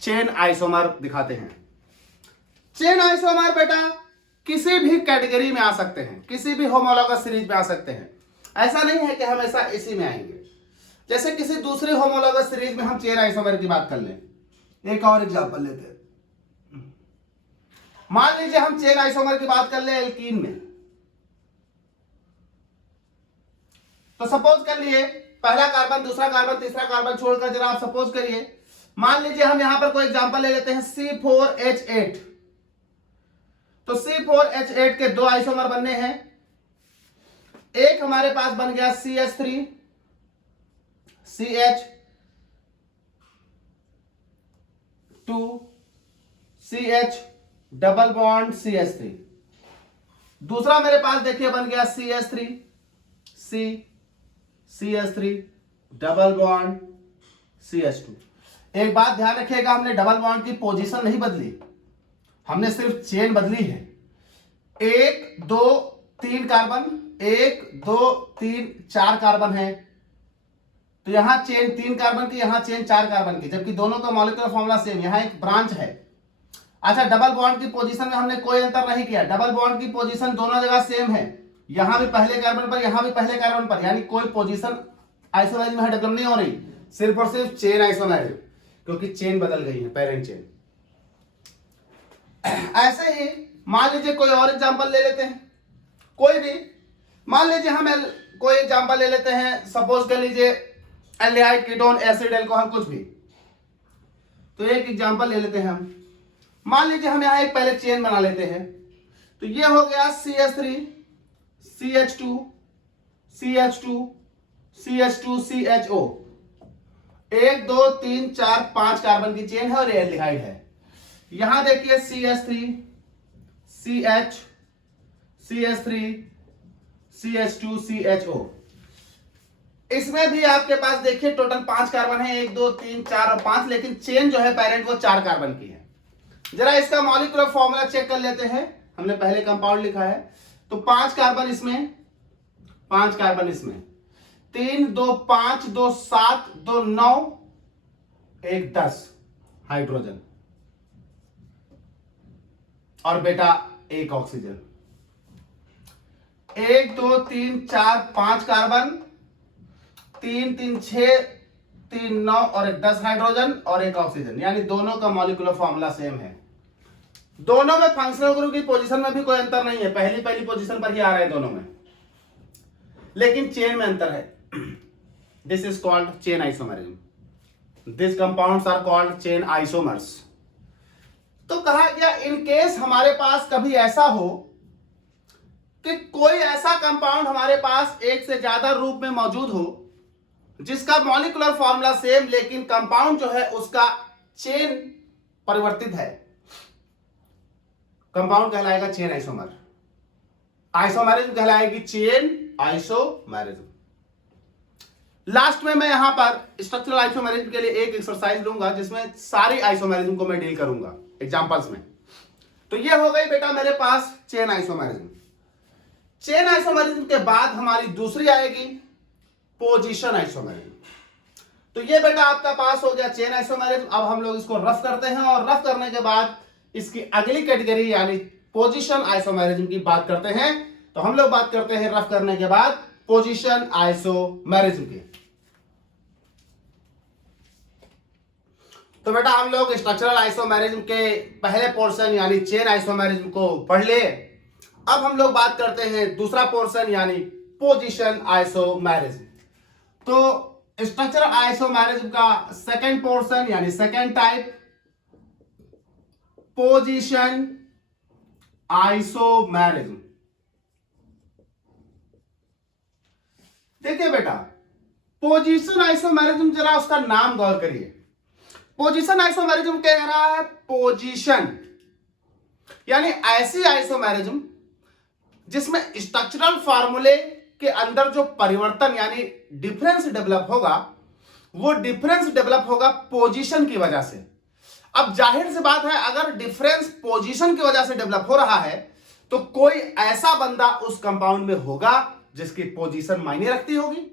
चेन आइसोमर दिखाते हैं। चेन आइसोमर बेटा किसी भी कैटेगरी में आ सकते हैं, किसी भी होमोलॉगस सीरीज में आ सकते हैं। ऐसा नहीं है कि हमेशा इसी में आएंगे। जैसे किसी दूसरी होमोलॉगस सीरीज में हम चेन आइसोमर की बात कर लें, एक और एग्जांपल लेते हैं। मान लीजिए हम चेन आइसोमर की बात कर ले एल्कीन में, तो सपोज कर लिए पहला कार्बन, दूसरा कार्बन, तीसरा कार्बन छोड़कर जरा आप सपोज करिए, मान लीजिए हम यहां पर कोई एग्जांपल ले लेते हैं C4H8। तो C4H8 के दो आइसोमर बनने हैं। एक हमारे पास बन गया CH3 CH2 CH double bond CH3। दूसरा मेरे पास देखिए बन गया CH3 C CH3 double bond CH2। एक बात ध्यान रखिएगा, हमने डबल बॉन्ड की पोजीशन नहीं बदली, हमने सिर्फ चेन बदली है। 1 2 3 कार्बन, 1 2 3 4 कार्बन है, तो यहां चेन 3 कार्बन की, यहां चेन 4 कार्बन की, जबकि दोनों का मॉलिक्यूलर फॉर्मूला सेम। यहां एक ब्रांच है। अच्छा, डबल बॉन्ड की पोजीशन में हमने कोई अंतर नहीं किया, डबल बॉन्ड की पोजीशन दोनों जगह सेम है, यहां भी पहले कार्बन पर, यहां भी पहले कार्बन पर, यानी कोई पोजीशन आइसोमेरिज्म में डेवलप नहीं हो रही, सिर्फ और सिर्फ चेन आइसोमेरिज्म, क्योंकि चेन बदल गई है, पेरेंट चेन। ऐसे ही मान लीजिए कोई और एग्जांपल ले लेते हैं, कोई भी मान लीजिए हम कोई एग्जांपल ले लेते हैं, सपोज कर लीजिए एल्डिहाइड कीटोन एसिड एल्कोहल कुछ भी। तो एक एग्जांपल ले लेते हैं हम, मान लीजिए हम यहां एक पहले चेन बना लेते हैं। तो ये हो गया CH3 CH2 CH2 CH2 CHO, 1 2 3 4 5 carbon की चेन है और ये एल्डिहाइड है। यहां देखिए CH3 CH CH3 CH2 CHO, इसमें भी आपके पास देखिए टोटल 5 कार्बन है, 1 2 3 4 और 5, लेकिन चेन जो है पेरेंट वो 4 कार्बन की है। जरा इसका मॉलिक्यूलर फॉर्मूला चेक कर लेते हैं, हमने पहले कंपाउंड लिखा है। तो 5 कार्बन इसमें, 5 कार्बन इसमें, 3 2 5 2 7 2 9 1 10 हाइड्रोजन, और बेटा 1 ऑक्सीजन। 1 2 3 4 5 कार्बन, 3 3 6 3 9 और 1 10 हाइड्रोजन और 1 ऑक्सीजन, यानी दोनों का मॉलिक्यूलर फॉर्मूला सेम है। दोनों में फंक्शनल ग्रुप की पोजीशन में भी कोई अंतर नहीं है, पहली पोजीशन पर ही आ रहे हैं दोनों में, लेकिन चेन में अंतर है। This is called chain isomerism, this compounds are called chain isomers. तो कहा गया इन केस हमारे पास कभी ऐसा हो कि कोई ऐसा कंपाउंड हमारे पास एक से ज्यादा रूप में मौजूद हो जिसका मॉलिक्यूलर फॉर्मूला सेम, लेकिन कंपाउंड जो है उसका चेन परिवर्तित है, कंपाउंड कहलाएगा चेन आइसोमर, आइसोमेरिज्म कहलाएगी चेन आइसोमेरिज्म। लास्ट में मैं यहां पर स्ट्रक्चरल आइसोमेरिज्म के लिए एक एक्सरसाइज लूंगा जिसमें सारी आइसोमेरिज्म को मैं डील करूंगा एग्जांपल्स में। तो ये हो गई बेटा मेरे पास चेन आइसोमेरिज्म। चेन आइसोमेरिज्म के बाद हमारी दूसरी आएगी पोजीशन आइसोमेरिज्म। तो ये बेटा आपका पास हो गया चेन आइसोमेरिज्म। अब हम लोग इसको रफ करते हैं और रफ करने के बाद इसकी अगली कैटेगरी यानी पोजीशन आइसोमेरिज्म की बात करते हैं। तो हम लोग बात करते हैं रफ करने के बाद पोजीशन आइसोमेरिज्म की। तो बेटा हम लोग स्ट्रक्चरल आइसोमेरिज्म के पहले पोर्शन यानी चेन आइसोमेरिज्म को पढ़ ले। अब हम लोग बात करते हैं दूसरा पोर्शन यानी पोजीशन आइसोमेरिज्म। तो स्ट्रक्चरल आइसोमेरिज्म का सेकंड पोर्शन यानी सेकंड टाइप पोजीशन आइसोमेरिज्म। देखिए बेटा पोजीशन आइसोमेरिज्म, जरा उसका नाम गौर करिए। पोजीशन आइसोमेरिज्म कह रहा है पोजीशन, यानी ऐसी आइसोमेरिज्म जिसमें स्ट्रक्चरल फार्मूले के अंदर जो परिवर्तन यानी डिफरेंस डेवलप होगा, वो डिफरेंस डेवलप होगा पोजीशन की वजह से। अब जाहिर सी बात है अगर डिफरेंस पोजीशन की वजह से डेवलप हो रहा है तो कोई ऐसा बंदा उस कंपाउंड में होगा जिसकी पोजीशन मायने रखती होगी,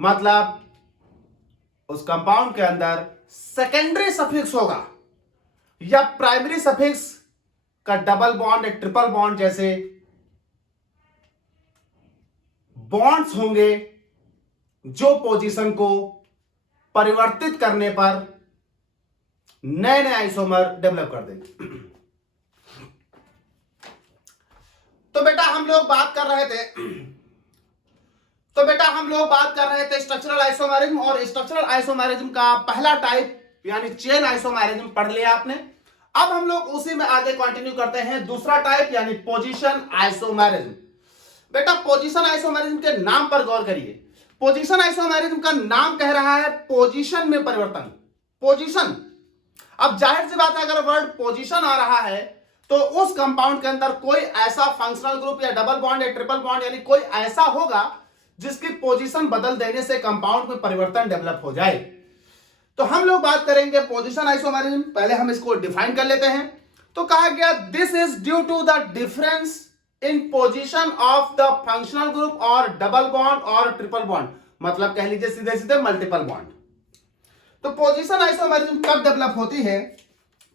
मतलब उस कंपाउंड के अंदर सेकेंडरी सफिक्स होगा। या प्राइमरी सफिक्स का डबल बॉन्ड, एक ट्रिपल बॉन्ड जैसे बॉन्ड्स होंगे जो पोजीशन को परिवर्तित करने पर नए नए आइसोमर डेवलप कर देंगे। तो बेटा हम लोग बात कर रहे थे स्ट्रक्चरल आइसोमेरिज्म, और स्ट्रक्चरल आइसोमेरिज्म का पहला टाइप यानी चेन आइसोमेरिज्म पढ़ लिया आपने। अब हम लोग उसी में आगे कंटिन्यू करते हैं दूसरा टाइप यानी पोजीशन आइसोमेरिज्म। बेटा पोजीशन आइसोमेरिज्म के नाम पर गौर करिए। पोजीशन आइसोमेरिज्म का नाम कह रहा है पोजीशन में परिवर्तन। पोजीशन, अब जाहिर सी बात है अगर वर्ड पोजीशन आ रहा है तो उस कंपाउंड के अंदर कोई ऐसा फंक्शनल ग्रुप या डबल बॉन्ड या ट्रिपल बॉन्ड यानी कोई ऐसा होगा जिसकी पोजीशन बदल देने से कंपाउंड में परिवर्तन डेवलप हो जाए। तो हम लोग बात करेंगे पोजीशन आइसोमेरिज्म। पहले हम इसको डिफाइन कर लेते हैं। तो कहा गया this is due to the difference in position of the functional group और डबल बॉन्ड और ट्रिपल बॉन्ड, मतलब कह लीजिए सीधे सीधे मल्टीपल बॉन्ड। तो पोजीशन आइसोमेरिज्म कब डेवलप होती है?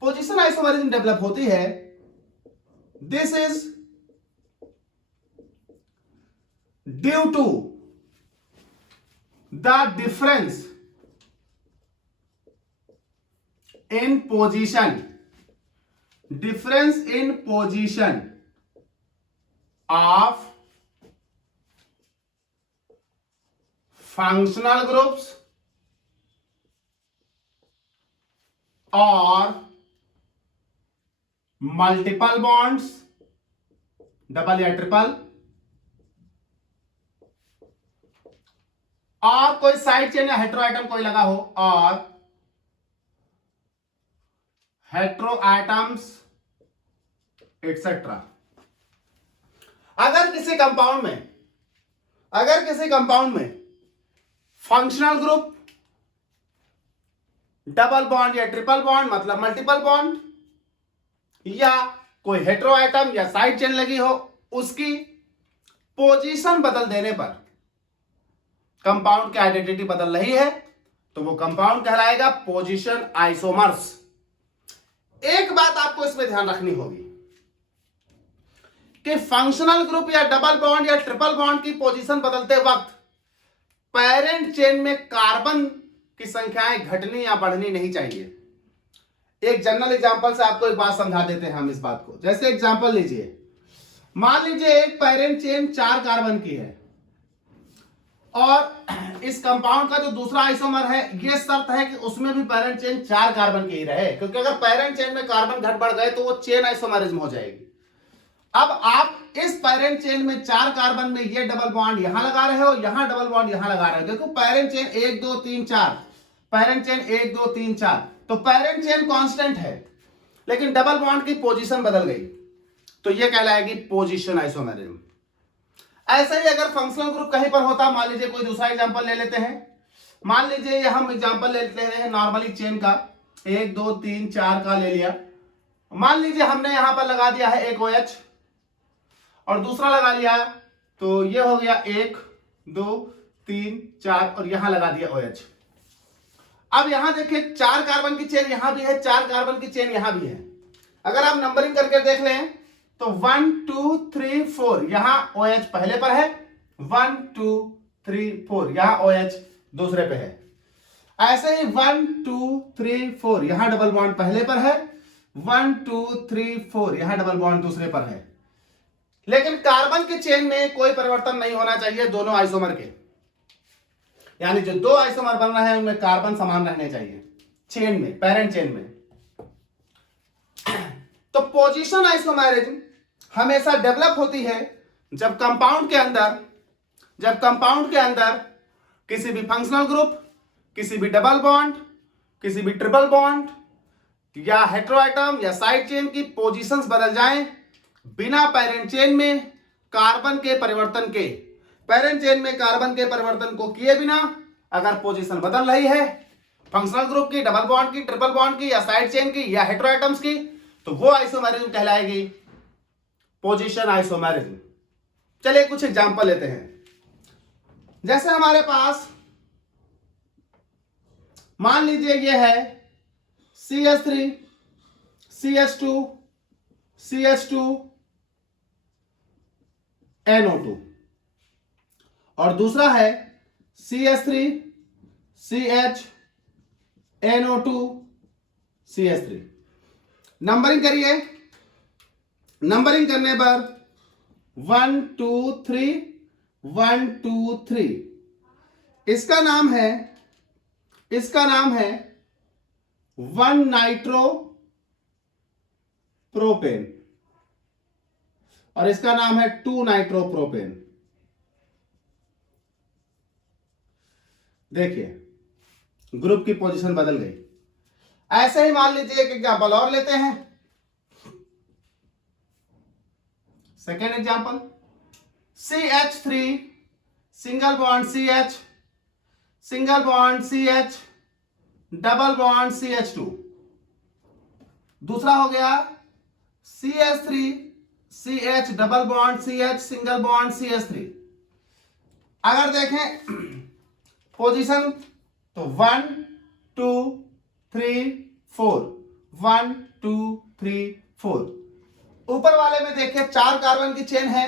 पोजीशन आइसोमेरिज्म डेवलप होती है this is due to the difference in position, difference in position of functional groups और मल्टीपल बॉन्ड्स, डबल या ट्रिपल, और कोई साइड चेन या हेट्रो आइटम कोई लगा हो, और हेट्रो आइटम्स एक्सेट्रा। अगर किसी कंपाउंड में फंक्शनल ग्रुप, डबल बॉन्ड या ट्रिपल बॉन्ड मतलब मल्टीपल बॉन्ड, या कोई हेट्रो आइटम या साइड चेन लगी हो, उसकी पोजीशन बदल देने पर कंपाउंड की आइडेंटिटी बदल रही है तो वो कंपाउंड कहलाएगा पोजीशन आइसोमर्स। एक बात आपको इसमें ध्यान रखनी होगी कि फंक्शनल ग्रुप या डबल बॉन्ड या ट्रिपल बॉन्ड की पोजीशन बदलते वक्त पेरेंट चेन में कार्बन की संख्याएं घटनी या बढ़नी नहीं चाहिए। एक जनरल एग्जांपल से आपको एक बात समझा देते हैं हम इस बात को। जैसे एग्जांपल लीजिए, मान लीजिए एक पेरेंट चेन 4 कार्बन की है और इस कंपाउंड का जो दूसरा आइसोमर है ये शर्त है कि उसमें भी पेरेंट चेन 4 कार्बन की ही रहे, क्योंकि अगर पेरेंट चेन में कार्बन घट बढ़ गए तो वो चेन आइसोमरिज्म हो जाएगी। अब आप इस पेरेंट चेन में 4 कार्बन में ये डबल बॉन्ड यहां लगा रहे हो, यहां डबल बॉन्ड यहां लगा रहे हो। देखो पेरेंट चेन 1 2 3 4, पेरेंट चेन 1 2 3 4, तो पेरेंट चेन कांस्टेंट है लेकिन डबल बॉन्ड की पोजीशन बदल गई तो ये कहलाएगी पोजीशन आइसोमेरिज्म। ऐसे ही अगर फंक्शनल ग्रुप कहीं पर होता, मान लीजिए कोई दूसरा एग्जांपल ले लेते हैं। मान लीजिए ये हम एग्जांपल ले लेते हैं नॉर्मली चेन का 1 2 3 4 का ले लिया। मान लीजिए हमने यहां पर लगा दिया है एक OH और दूसरा लगा लिया, तो ये हो गया 1 2 3 4 और यहां लगा दिया OH। अब यहां देखिए 4 कार्बन की चेन यहां भी है, 4 कार्बन की चेन यहां भी है। अगर आप नंबरिंग करके देख लें तो 1 2 3 4 यहां OH पहले पर है, 1 2 3 4 यहां OH दूसरे पे है। ऐसे ही 1 2 3 4 यहां डबल बॉन्ड पहले पर है, 1 2 3 4 यहां डबल बॉन्ड दूसरे पर है। लेकिन कार्बन की चेन में कोई परिवर्तन नहीं होना चाहिए दोनों आइसोमर के, यानी जो दो आइसोमर बन रहे हैं उनमें कार्बन समान रहने चाहिए चेन में, पेरेंट चेन में। तो पोजीशन आइसोमेरिज्म हमेशा डेवलप होती है जब कंपाउंड के अंदर किसी भी फंक्शनल ग्रुप, किसी भी डबल बॉन्ड, किसी भी ट्रिपल बॉन्ड या हेट्रो आइटम या साइड चेन की पोजीशंस बदल जाएं बिना पेरेंट चेन में कार्बन के परिवर्तन के, पेरेंट चेन में कार्बन के परिवर्तन को किए बिना अगर पोजीशन बदल रही है फंक्शनल ग्रुप की, डबल बॉन्ड की, ट्रिपल बॉन्ड की या साइड चेन की या हेट्रो आइटम्स की, तो वो आइसोमेरिज्म कहलाएगी पोजीशन आइसोमेरिज्म। चलिए कुछ एग्जांपल लेते हैं। जैसे हमारे पास मान लीजिए ये है CH3 CH2 CH2 NO2 और दूसरा है CH3 CH NO2 CH3। Numbering करिए, नंबरिंग करने पर 1 2 3 1 2 3। इसका नाम है 1 नाइट्रो प्रोपेन और इसका नाम है 2 नाइट्रो प्रोपेन। देखिए ग्रुप की पोजीशन बदल गई। ऐसे ही मान लीजिए एक एग्जांपल और लेते हैं। Second example, CH3 single bond CH single bond CH double bond CH2। दूसरा हो गया CH3 CH double bond CH single bond CH3। अगर देखें पोजीशन तो 1 2 3 4 1 2 3 4। ऊपर वाले में देखिए 4 कार्बन की चेन है,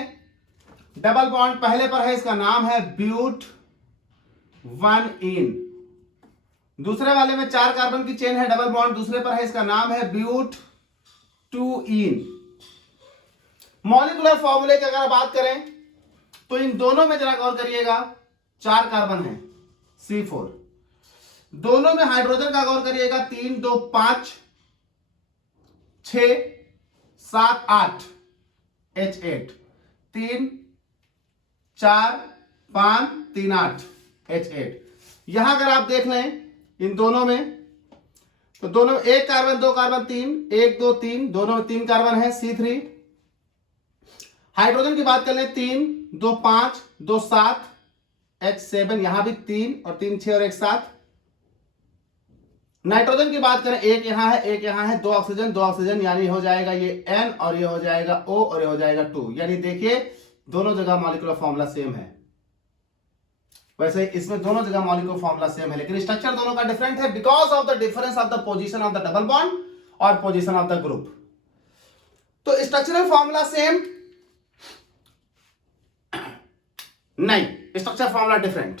डबल बॉन्ड पहले पर है, इसका नाम है ब्यूट 1 इन। दूसरे वाले में 4 कार्बन की चेन है, डबल बॉन्ड दूसरे पर है, इसका नाम है ब्यूट 2 इन। मॉलिक्यूलर फॉर्मूले की अगर बात करें तो इन दोनों में जरा गौर करिएगा, 4 कार्बन है C4। दोनों में हाइड्रोजन का गौर करिएगा, 3 2 5 6 7 8 H8, 3 4 5 3 8 H8। यहां अगर आप देख लें इन दोनों में तो दोनों में 1 कार्बन 2 कार्बन 3 1 2 3, दोनों में 3 कार्बन है C3। हाइड्रोजन की बात कर लें 3 2 5 2 7 H7, यहां भी 3 और 3 6 और 1 7। नाइट्रोजन की बात करें 1 यहां है 1 यहां है, 2 ऑक्सीजन यानी हो जाएगा ये N और ये हो जाएगा O और ये हो जाएगा 2। यानी देखिए दोनों जगह मॉलिक्यूलर फॉर्मूला सेम है। वैसे इसमें दोनों जगह मॉलिक्यूलर फॉर्मूला सेम है, लेकिन स्ट्रक्चर दोनों का डिफरेंट है because of the difference of the position of the double bond और पोजीशन ऑफ द ग्रुप। तो स्ट्रक्चरल फॉर्मूला सेम नहीं, स्ट्रक्चर फॉर्मूला डिफरेंट,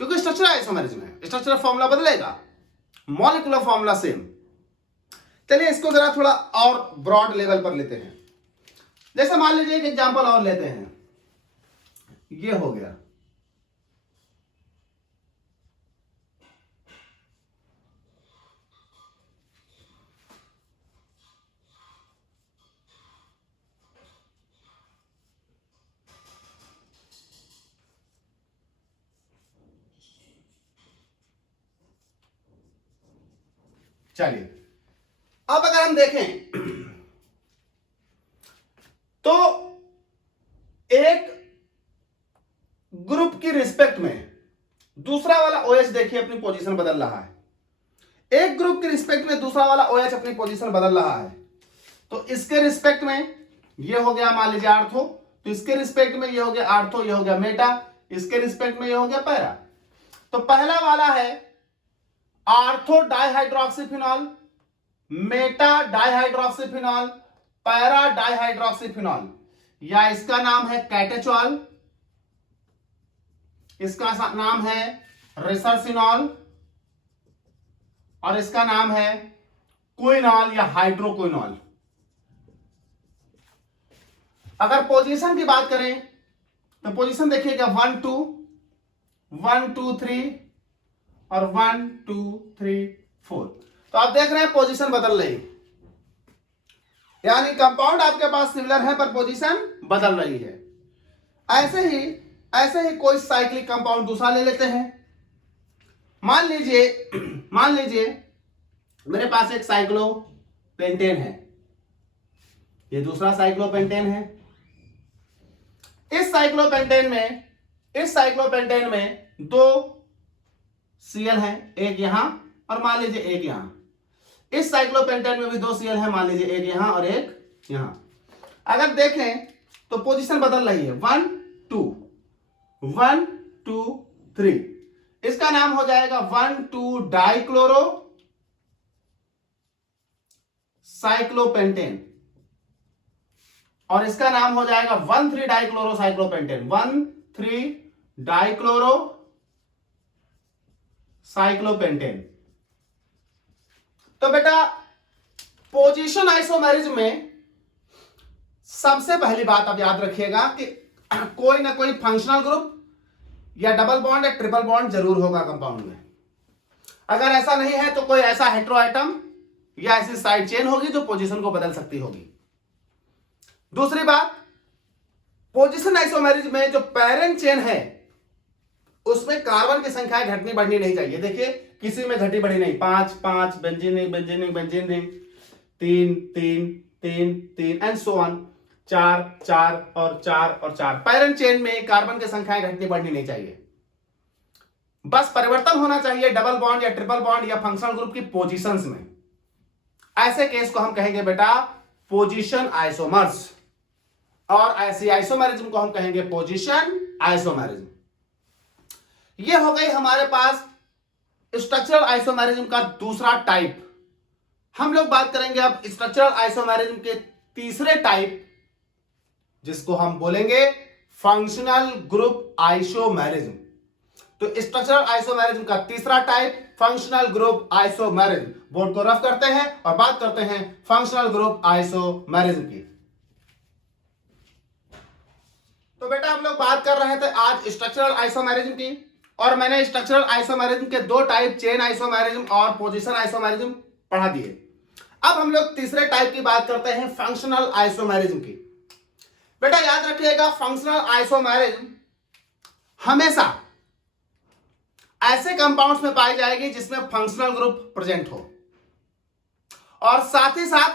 क्योंकि स्ट्रक्चर आइसोमेरिज्म है, स्ट्रक्चरल फॉर्मूला बदलेगा, मॉलिक्यूलर फॉर्मूला सेम। चलिए इसको जरा थोड़ा और ब्रॉड लेवल पर लेते हैं। जैसे मान लीजिए एक एग्जांपल और लेते हैं, ये हो गया चलिए अब अगर हम देखें तो एक ग्रुप की रिस्पेक्ट में दूसरा वाला OH देखिए अपनी पोजीशन बदल रहा है। एक ग्रुप की रिस्पेक्ट में दूसरा वाला OH अपनी पोजीशन बदल रहा है। तो इसके रिस्पेक्ट में ये हो गया मान लीजिए आर्थो, तो इसके रिस्पेक्ट में ये हो गया आर्थो, ये हो गया मेटा, इसके रिस्पेक्ट में ये हो गया पैरा। तो पहला वाला है आर्थो डाइहाइड्रोक्सीफिनॉल, मेटा डाइहाइड्रोक्सीफिनॉल, पैरा डाइहाइड्रोक्सीफिनॉल, या इसका नाम है कैटेचॉल, इसका नाम है रिसर्सिनॉल और इसका नाम है क्विनॉल या हाइड्रोक्विनॉल। अगर पोजीशन की बात करें तो पोजीशन देखिएगा 1 2 1 2 3 और 1 2 3 4। तो आप देख रहे हैं पोजीशन बदल रही, यानी कंपाउंड आपके पास सिमिलर है पर पोजीशन बदल रही है। ऐसे ही कोई साइक्लिक कंपाउंड दूसरा ले लेते हैं। मान लीजिए मेरे पास एक साइक्लोपेंटेन है, ये दूसरा साइक्लोपेंटेन है। इस साइक्लोपेंटेन में 2 Cl हैं, एक यहां और मान लीजिए एक यहां। इस साइक्लोपेंटेन में भी 2 Cl हैं, मान लीजिए एक यहां और एक यहां। अगर देखें तो पोजीशन बदल रही है 1 2 1 2 3। इसका नाम हो जाएगा 1 2 डाइक्लोरो साइक्लोपेंटेन, और इसका नाम हो जाएगा 1,3 डाइक्लोरो साइक्लोपेंटेन, 1,3 डाइक्लोरो साइक्लोपेंटेन। तो बेटा पोजीशन आइसोमेरिज्म में सबसे पहली बात अब याद रखिएगा कि कोई ना कोई फंक्शनल ग्रुप या डबल बॉन्ड या ट्रिपल बॉन्ड जरूर होगा कंपाउंड में। अगर ऐसा नहीं है तो कोई ऐसा हेटेरो एटम या ऐसी साइड चेन होगी जो पोजीशन को बदल सकती होगी। दूसरी बात, पोजीशन आइसोमेरिज्म में जो पेरेंट चेन है उसमें कार्बन की संख्या घटनी बढ़नी नहीं चाहिए। देखिए किसी में घटी बढ़ी नहीं, 5 5 benzene ring benzene ring benzene ring, 3 3 3 3 and so on, 4 4 और 4 और 4। पेरेंट चेन में कार्बन की संख्याएं घटनी बढ़नी नहीं चाहिए, बस परिवर्तन होना चाहिए डबल बॉन्ड या ट्रिपल बॉन्ड या फंक्शनल ग्रुप की पोजीशंस में। ऐसे केस को हम कहेंगे बेटा पोजीशन आइसोमर्स, और ऐसी आइसोमेरिज्म को हम कहेंगे पोजीशन आइसोमेरिज्म। ये हो गई हमारे पास स्ट्रक्चरल आइसोमेरिज्म का दूसरा टाइप। हम लोग बात करेंगे अब स्ट्रक्चरल आइसोमेरिज्म के तीसरे टाइप, जिसको हम बोलेंगे फंक्शनल ग्रुप आइसोमेरिज्म। तो स्ट्रक्चरल आइसोमेरिज्म का तीसरा type functional group isomerism. Board को रफ करते हैं और बात करते हैं फंक्शनल ग्रुप आइसोमेरिज्म की। तो बेटा हम लोग बात कर रहे थे आज स्ट्रक्चरल आइसोमेरिज्म की, और मैंने स्ट्रक्चरल आइसोमेरिज्म के दो टाइप चेन आइसोमेरिज्म और पोजीशन आइसोमेरिज्म पढ़ा दिए। अब हम लोग तीसरे टाइप की बात करते हैं फंक्शनल आइसोमेरिज्म की। बेटा याद रखिएगा फंक्शनल आइसोमेरिज्म हमेशा ऐसे कंपाउंड्स में पाई जाएगी जिसमें फंक्शनल ग्रुप प्रेजेंट हो, और साथ ही साथ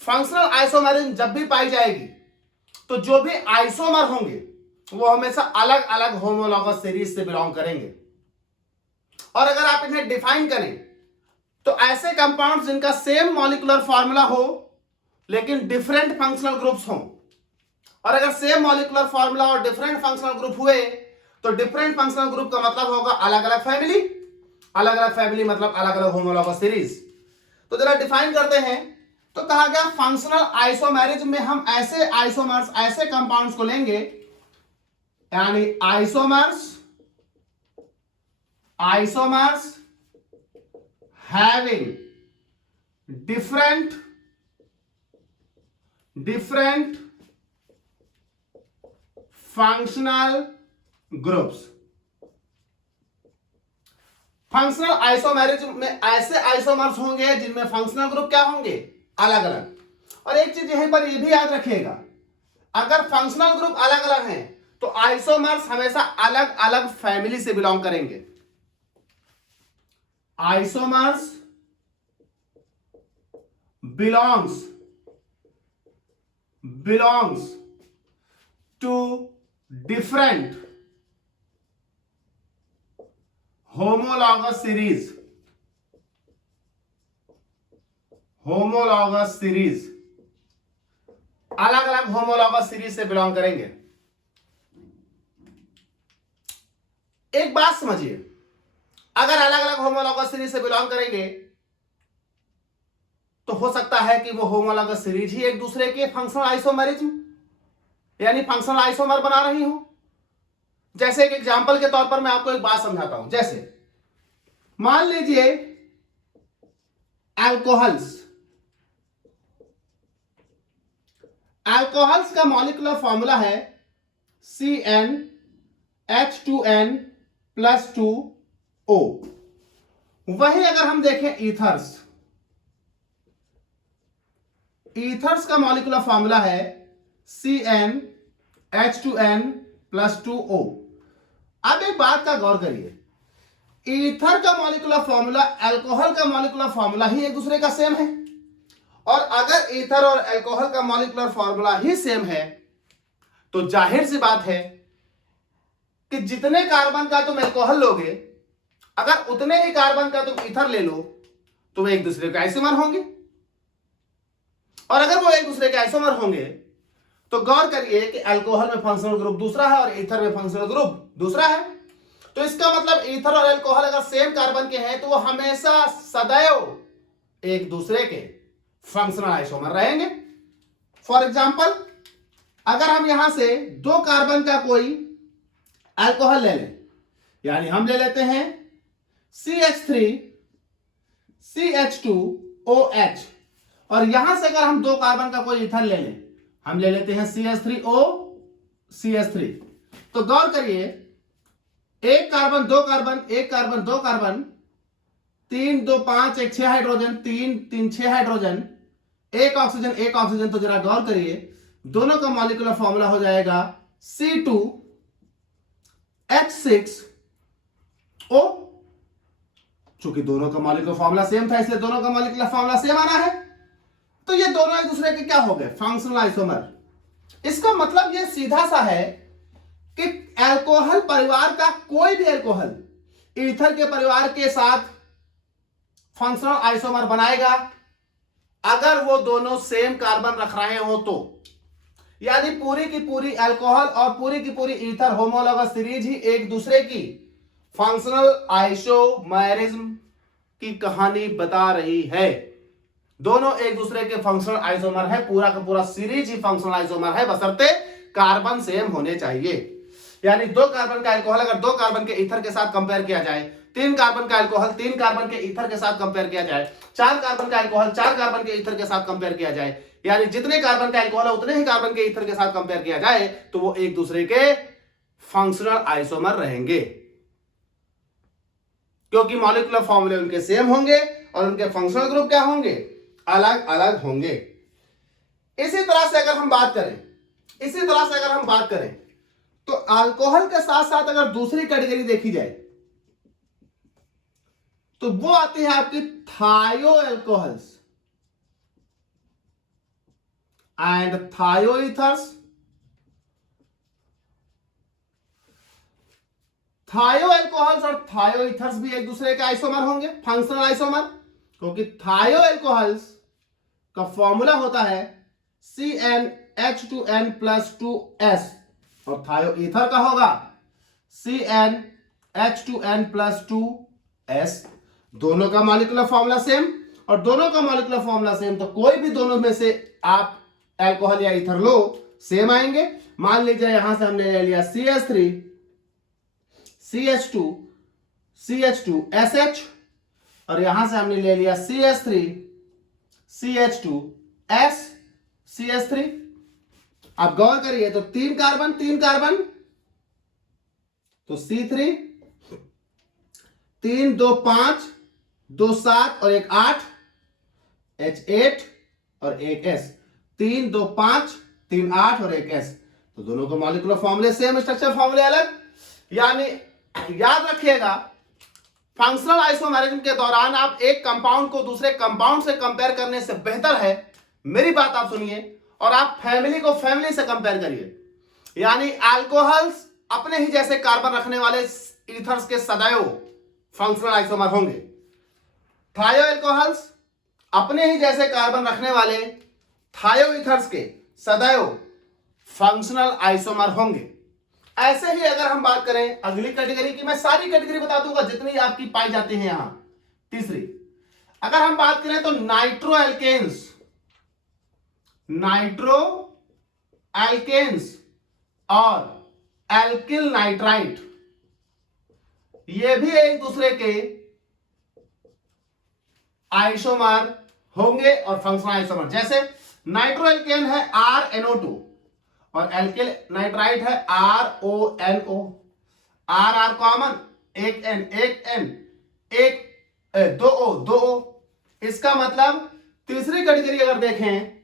फंक्शनल आइसोमेरिज्म जब भी पाई जाएगी तो जो भी आइसोमर होंगे वो हमेशा अलग अलग होमोलॉगस सीरीज से बिलोंग करेंगे। और अगर आप इन्हें डिफाइन करें तो ऐसे कंपाउंड्स जिनका सेम मॉलिक्यूलर फॉर्मूला हो लेकिन डिफरेंट फंक्शनल ग्रुप्स हों, और अगर सेम मॉलिक्यूलर फॉर्मूला और डिफरेंट फंक्शनल ग्रुप हुए तो डिफरेंट फंक्शनल ग्रुप का मतलब होगा अलग अलग फैमिली, अलग अलग फैमिली मतलब अलग अलग होमोलॉगस सीरीज। तो जरा डिफाइन करते हैं। तो कहा गया फंक्शनल आइसोमेरिज्म में हम ऐसे आइसोमर्स, ऐसे कंपाउंड्स को लेंगे, यानी isomers having different functional groups. Functional isomerism में ऐसे आइसोमर्स होंगे जिनमें फंक्शनल ग्रुप क्या होंगे, अलग अलग। और एक चीज यहीं पर यह भी याद रखिएगा, अगर फंक्शनल ग्रुप अलग अलग हैं तो आइसोमर्स हमेशा अलग अलग फैमिली से बिलोंग करेंगे। Isomers belongs to different homologous series, अलग अलग होमोलॉगस सीरीज से बिलोंग करेंगे। एक बात समझिए, अगर अलग अलग होमोलॉगस सीरीज से बिलोंग करेंगे तो हो सकता है कि वो होमोलॉगस सीरीज ही एक दूसरे के फंक्शनल आइसोमेरिज्म यानी फंक्शनल आइसोमर बना रही हो। जैसे एक एग्जांपल के तौर पर मैं आपको एक बात समझाता हूं। जैसे मान लीजिए अल्कोहल्स का मॉलिक्यूलर फॉर्मूला है CnH2n+2O। वही अगर हम देखें ईथर्स का मॉलिक्यूलर फॉर्मूला है CnH2n+2O। अब एक बात का गौर करिए, ईथर का मॉलिक्यूलर फॉर्मूला अल्कोहल का मॉलिक्यूलर फॉर्मूला ही एक दूसरे का सेम है, और अगर ईथर और अल्कोहल का मॉलिक्यूलर फॉर्मूला ही सेम है तो जाहिर सी बात है कि जितने कार्बन का तुम अल्कोहल लोगे अगर उतने ही कार्बन का तुम ईथर ले लो तो वे एक दूसरे के आइसोमर होंगे, और अगर वो एक दूसरे के आइसोमर होंगे तो गौर करिए कि अल्कोहल में फंक्शनल ग्रुप दूसरा है और ईथर में फंक्शनल ग्रुप दूसरा है। तो इसका मतलब ईथर और अल्कोहल अगर सेम कार्बन के हैं तो वो हमेशा सदैव एक दूसरे के फंक्शनल आइसोमर रहेंगे। फॉर एग्जाम्पल, अगर हम यहां से 2 कार्बन का कोई अल्कोहल ले लें, यानी हम ले लेते हैं CH3 CH2OH, और यहां से अगर हम 2 कार्बन का कोई ईथर ले लें, हम ले लेते हैं CH3O CH3। तो गौर करिए, 1 carbon 2 carbon 1 carbon 2 carbon 3 2 5 1 6 hydrogen 3 3 6 hydrogen 1 oxygen 1 oxygen. तो जरा गौर करिए, दोनों का मॉलिक्यूलर फॉर्मूला हो जाएगा C2H6O। चूंकि दोनों का मॉलिक्यूलर फॉर्मूला सेम था, इसलिए दोनों का मॉलिक्यूलर फॉर्मूला सेम आना है। तो ये दोनों एक दूसरे के क्या हो गए? Functional isomer. इसका मतलब ये सीधा सा है कि अल्कोहल परिवार का कोई भी अल्कोहल ईथर के परिवार के साथ फंक्शनल आइसोमर बनाएगा अगर वो दोनों सेम कार्बन रख रहे हो तो। यानी पूरी की पूरी अल्कोहल और पूरी की पूरी ईथर होमोलॉगस सीरीज ही एक दूसरे की फंक्शनल आइसोमेरिज्म की कहानी बता रही है। दोनों एक दूसरे के फंक्शनल आइसोमर है, पूरा का पूरा सीरीज ही फंक्शनल आइसोमर है, बशर्ते कार्बन सेम होने चाहिए। यानी 2 कार्बन का अल्कोहल अगर 2 कार्बन के ईथर के साथ कंपेयर किया जाए, 3 कार्बन का अल्कोहल 3 कार्बन के ईथर के साथ कंपेयर किया जाए, 4 कार्बन का अल्कोहल 4 कार्बन के ईथर के साथ कंपेयर किया जाए, यानी जितने कार्बन का अल्कोहल है उतने ही कार्बन के ईथर के साथ कंपेयर किया जाए, तो वो एक दूसरे के फंक्शनल आइसोमर रहेंगे, क्योंकि मॉलिक्यूलर फॉर्मूले उनके सेम होंगे और उनके फंक्शनल ग्रुप क्या होंगे? अलग अलग होंगे। इसी तरह से अगर हम बात करें तो अल्कोहल के साथ साथ अगर दूसरी कैटेगरी देखी जाए तो वो आती है आपकी थायो अल्कोहल्स एंड थायो ईथर्स। थायो अल्कोहल्स और थायो ईथर्स भी एक दूसरे के आइसोमर होंगे, फंक्शनल आइसोमर, क्योंकि थायो अल्कोहल्स का फॉर्मूला होता है CnH2n+2s और थायो ईथर का होगा CnH2n+2s। दोनों का मॉलिक्यूलर फॉर्मूला सेम, और दोनों का मॉलिक्यूलर फॉर्मूला सेम तो कोई भी दोनों में से आप अल्कोहल या ईथर लो, सेम आएंगे। मान लीजिए यहां से हमने ले लिया CH3 CH2 CH2SH और यहां से हमने ले लिया CH3 CH2S CH3। आप गौर करिए तो 3 कार्बन तो C3 3 2 5 2 7 और 1 8 H8 और 1 S, 3 2 5 3 8 और 1 S। तो दोनों को मॉलिक्यूलर फॉर्मूले सेम, स्ट्रक्चर फॉर्मूले अलग। यानी याद रखिएगा, फंक्शनल आइसोमेरिज्म के दौरान आप एक कंपाउंड को दूसरे कंपाउंड से कंपेयर करने से बेहतर है, मेरी बात आप सुनिए, और आप फैमिली को फैमिली से कंपेयर करिए। यानी अल्कोहल्स अपने ही जैसे कार्बन रखने वाले ईथर्स के सदैव फंक्शनल आइसोमर होंगे, थायो अल्कोहल्स अपने ही जैसे कार्बन रखने वाले थायो ईथर्स के सदैव फंक्शनल आइसोमर होंगे। ऐसे ही अगर हम बात करें अगली कैटेगरी की, मैं सारी कैटेगरी बता दूंगा जितनी आपकी पाई जाती है यहां। तीसरी, अगर हम बात करें तो नाइट्रो एल्केन्स और एल्किल नाइट्राइट, ये भी एक दूसरे के आइसोमर होंगे और फंक्शनल आइसोमर। जैसे नाइट्रो एल्केन है RNO2 और एल्किल नाइट्राइट है RONO। R कॉमन, एक N दो O। इसका मतलब तीसरी कैटेगरी अगर देखें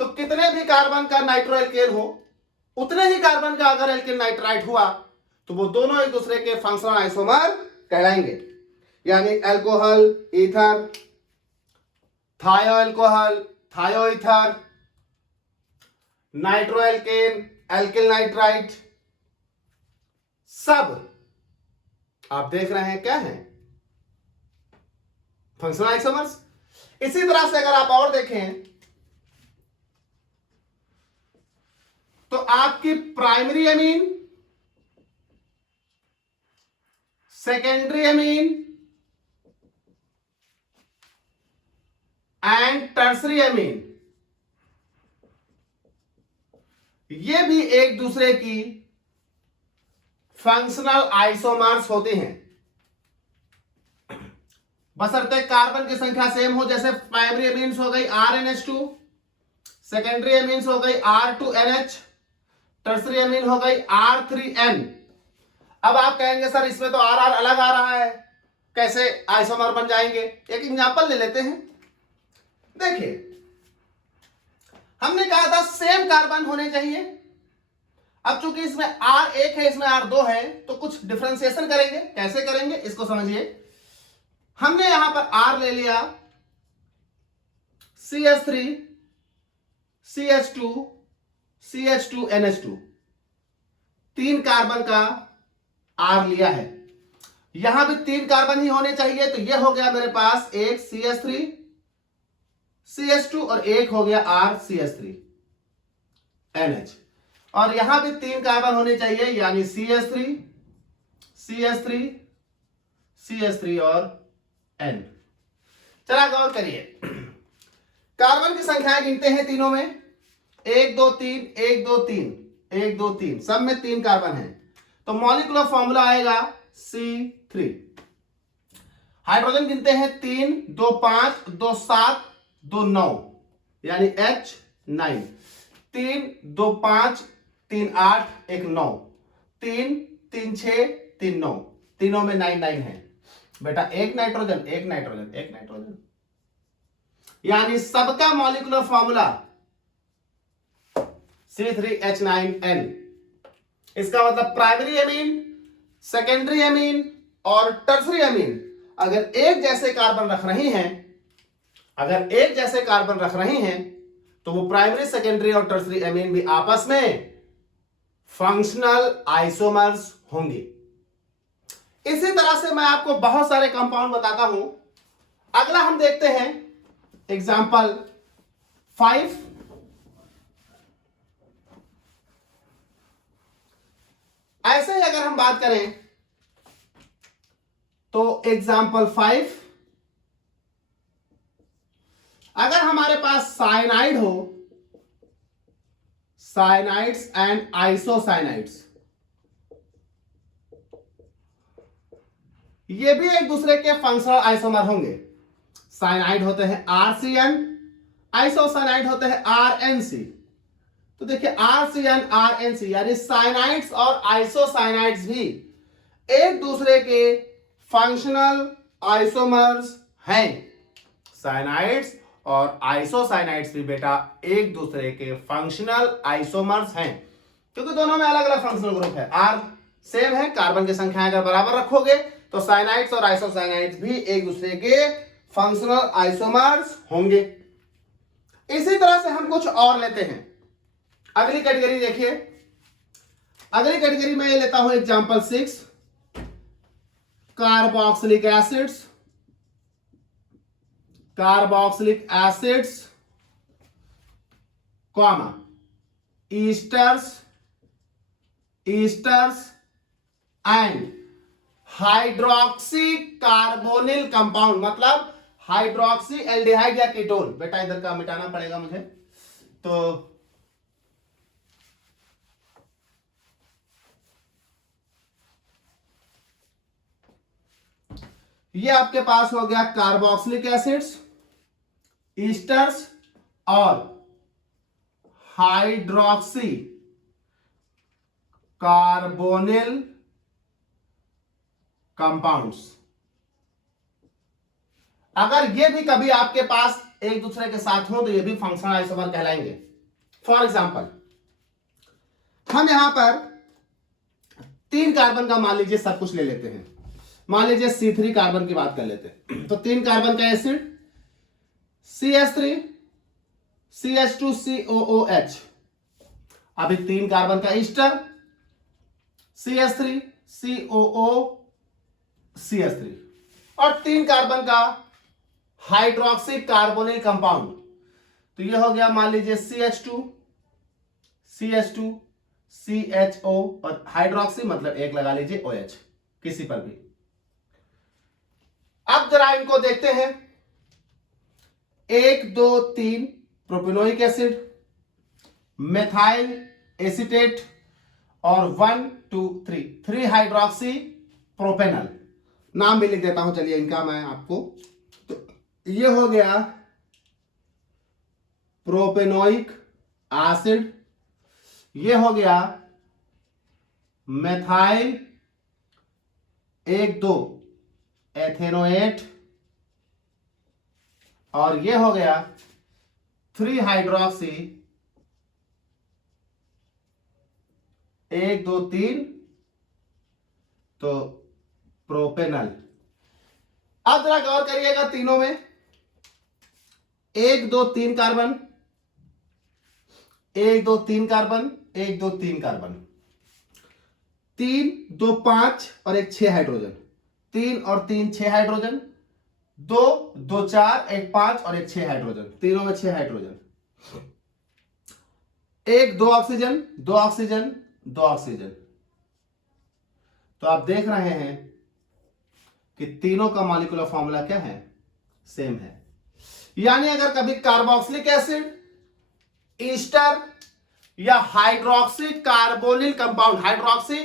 तो कितने भी कार्बन का नाइट्रो एल्केन हो उतने ही कार्बन का अगर एल्किल नाइट्राइट हुआ तो वो दोनों एक दूसरे के फंक्शनल आइसोमर कहलाएंगे। यानी alcohol ether, thio alcohol thio ether, nitro alkane alkyl nitrite, सब आप देख रहे हैं क्या है? Functional isomers. इसी तरह से अगर आप और देखें तो आपकी primary amine, secondary amine, and tertiary amine, ये भी एक दूसरे की फंक्शनल आइसोमर्स होते हैं, बशर्ते कार्बन की संख्या सेम हो। जैसे प्राइमरी एमीन्स हो गई RnH2, सेकेंडरी एमीन्स हो गई R2NH, टर्सरी एमीन हो गई R3N। अब आप कहेंगे सर इसमें तो RR अलग आ रहा है, कैसे आइसोमर बन जाएंगे? एक एग्जांपल ले लेते हैं। देखिए, हमने कहा था सेम कार्बन होने चाहिए। अब चूंकि इसमें R1 है, इसमें R2 है, तो कुछ डिफरेंशिएशन करेंगे। कैसे करेंगे इसको समझिए। हमने यहां पर R ले लिया, CH3 CH2 CH2NH2, 3 कार्बन का R लिया है। यहां भी 3 कार्बन ही होने चाहिए, तो यह हो गया मेरे पास एक CH3 CH2 और एक हो गया RCH3NH। और यहां भी 3 कार्बन होने चाहिए, यानी CH3 CH3 CH3 और N। चला गौर करिए, कार्बन की संख्याएं गिनते हैं तीनों में, 1 2 3 1 2 3 1 2 3, सब में 3 कार्बन है, तो मॉलिक्यूलर फॉर्मूला आएगा C3। हाइड्रोजन गिनते हैं 3 2 5 2 7 2 9, यानी H9। 3 2 5 3 8 1 9, 3 3 6 3 9, तीनों में 9 9 है बेटा। एक नाइट्रोजन एक नाइट्रोजन एक नाइट्रोजन, यानी सबका मॉलिक्यूलर फॉर्मूला C3H9N। इसका मतलब प्राइमरी एमीन, सेकेंडरी एमीन और टर्सरी एमीन अगर एक जैसे कार्बन रख रही हैं, अगर एक जैसे कार्बन रख रही हैं, तो वो प्राइमरी सेकेंडरी और टर्सरी एमीन भी आपस में फंक्शनल आइसोमर्स होंगे। इसी तरह से मैं आपको बहुत सारे कंपाउंड बताता हूं। अगला हम देखते हैं एग्जाम्पल 5। ऐसे ही अगर हम बात करें तो एग्जाम्पल 5, अगर हमारे पास साइनाइड हो, साइनाइड्स एंड आइसोसाइनाइड्स, ये भी एक दूसरे के फंक्शनल आइसोमर होंगे। साइनाइड होते हैं RCN, आइसोसाइनाइड होते हैं RNC। तो देखिए RCN RNC यानी साइनाइड्स और आइसोसाइनाइड्स भी एक दूसरे के फंक्शनल आइसोमर्स हैं। साइनाइड्स और आइसोसाइनाइड्स भी बेटा एक दूसरे के फंक्शनल आइसोमर्स हैं, क्योंकि दोनों में अलग अलग फंक्शनल ग्रुप है। R सेम है, कार्बन की संख्या अगर बराबर रखोगे तो साइनाइड्स और आइसोसाइनाइड्स भी एक दूसरे के फंक्शनल आइसोमर्स होंगे। इसी तरह से हम कुछ और लेते हैं। अगली कैटेगरी देखिए, अगली कैटेगरी में ये लेता हूं example 6, carboxylic acids, carboxylic acids comma esters, esters and hydroxy carbonyl compound, मतलब हाइड्रोक्सी एल्डिहाइड या कीटोन। बेटा इधर का मिटाना पड़ेगा मुझे, तो ये आपके पास हो गया कार्बोक्सिलिक एसिड्स, ईस्टर्स और हाइड्रोक्सी कार्बोनिल कंपाउंड्स। अगर ये भी कभी आपके पास एक दूसरे के साथ हो तो ये भी फंक्शनल आइसोमर कहलाएंगे। फॉर एग्जांपल, हम यहां पर 3 कार्बन का मान लीजिए सब कुछ ले लेते हैं। मान लीजिए C3 कार्बन की बात कर लेते हैं, तो 3 कार्बन का एसिड CH3 CH2COOH, अभी 3 कार्बन का ईस्टर CH3 COOCH3 और 3 कार्बन का हाइड्रोक्सी कार्बोनिल कंपाउंड, तो यह हो गया मान लीजिए CH2 CHO और हाइड्रोक्सी मतलब एक लगा लीजिए OH किसी पर भी। अब जरा इनको देखते हैं, 1 2 3 प्रोपेनोइक एसिड, मेथाइल एसीटेट, और 1 2 3 हाइड्रोक्सी प्रोपेनल। नाम भी लिख देता हूं चलिए इनका मैं आपको। तो ये हो गया प्रोपेनोइक एसिड, ये हो गया मेथाइल 1 2 एथेनोएट, और ये हो गया 3 हाइड्रोक्सी 1 2 3 तो प्रोपेनल। अब जरा गौर करिएगा तीनों में 1 2 3 कार्बन, 1 2 3 कार्बन, 1 2 3 कार्बन, 3 2 5 और 1 6 हाइड्रोजन, 3 और 3 6 हाइड्रोजन, 2 2 4 1 5 और 1 6 हाइड्रोजन, तीनों में 6 हाइड्रोजन, 1 2 ऑक्सीजन 2 ऑक्सीजन 2 ऑक्सीजन। तो आप देख रहे हैं कि तीनों का मॉलिक्यूलर फॉर्मूला क्या है, सेम है। यानी अगर कभी कार्बोक्सिलिक एसिड, ईस्टर या hydroxy carbonyl compound, hydroxy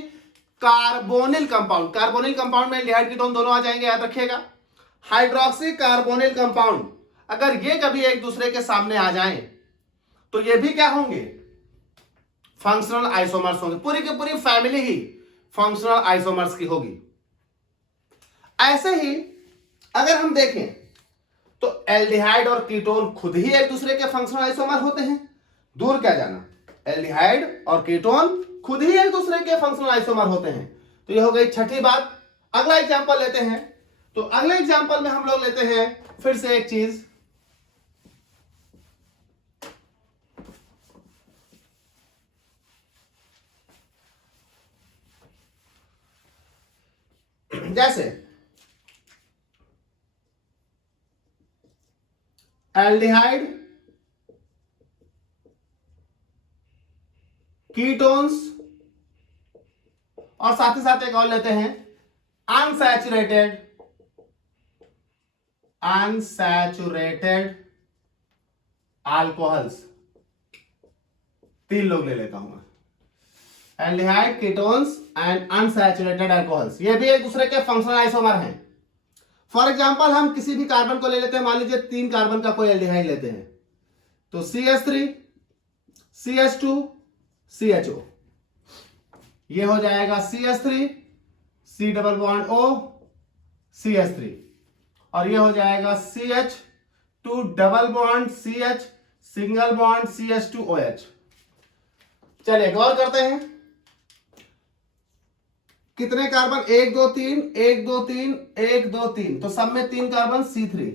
carbonyl compound, carbonyl compound में एल्डिहाइड कीटोन दोनों आ जाएंगे, याद रखिएगा। हाइड्रोक्सी कार्बोनिल कंपाउंड अगर ये कभी एक दूसरे के सामने आ जाएं तो ये भी क्या होंगे, फंक्शनल आइसोमर्स होंगे। पूरी की पूरी फैमिली ही फंक्शनल आइसोमर्स की होगी। ऐसे ही अगर हम देखें तो एल्डिहाइड और कीटोन खुद ही एक दूसरे के फंक्शनल आइसोमर होते हैं, दूर क्या जाना, एल्डिहाइड और कीटोन खुद ही एक दूसरे के फंक्शनल आइसोमर होते हैं। तो ये हो गई छठी बात। अगला एग्जांपल लेते हैं। तो अगले एग्जांपल में हम लोग लेते हैं फिर से एक चीज, जैसे एल्डिहाइड, कीटोन्स, और साथ ही साथ एक और लेते हैं अनसैचुरेटेड अल्कोहल्स। 3 लोग ले लेता हूं मैं, aldehyde, ketones and unsaturated alcohols. ये भी एक दूसरे के फंक्शनल आइसोमर हैं। फॉर एग्जांपल हम किसी भी कार्बन को ले लेते हैं, मान लीजिए 3 कार्बन का कोई एल्डिहाइड लेते हैं, तो CH3 CH2 CHO, ये हो जाएगा CH3 C double bond O CH3, और ये हो जाएगा CH2 double bond CH single bond CH2OH। चलिए गौर करते हैं, कितने कार्बन, 1 2 3 1 2 3 1 2 3, तो सब में 3 कार्बन C3,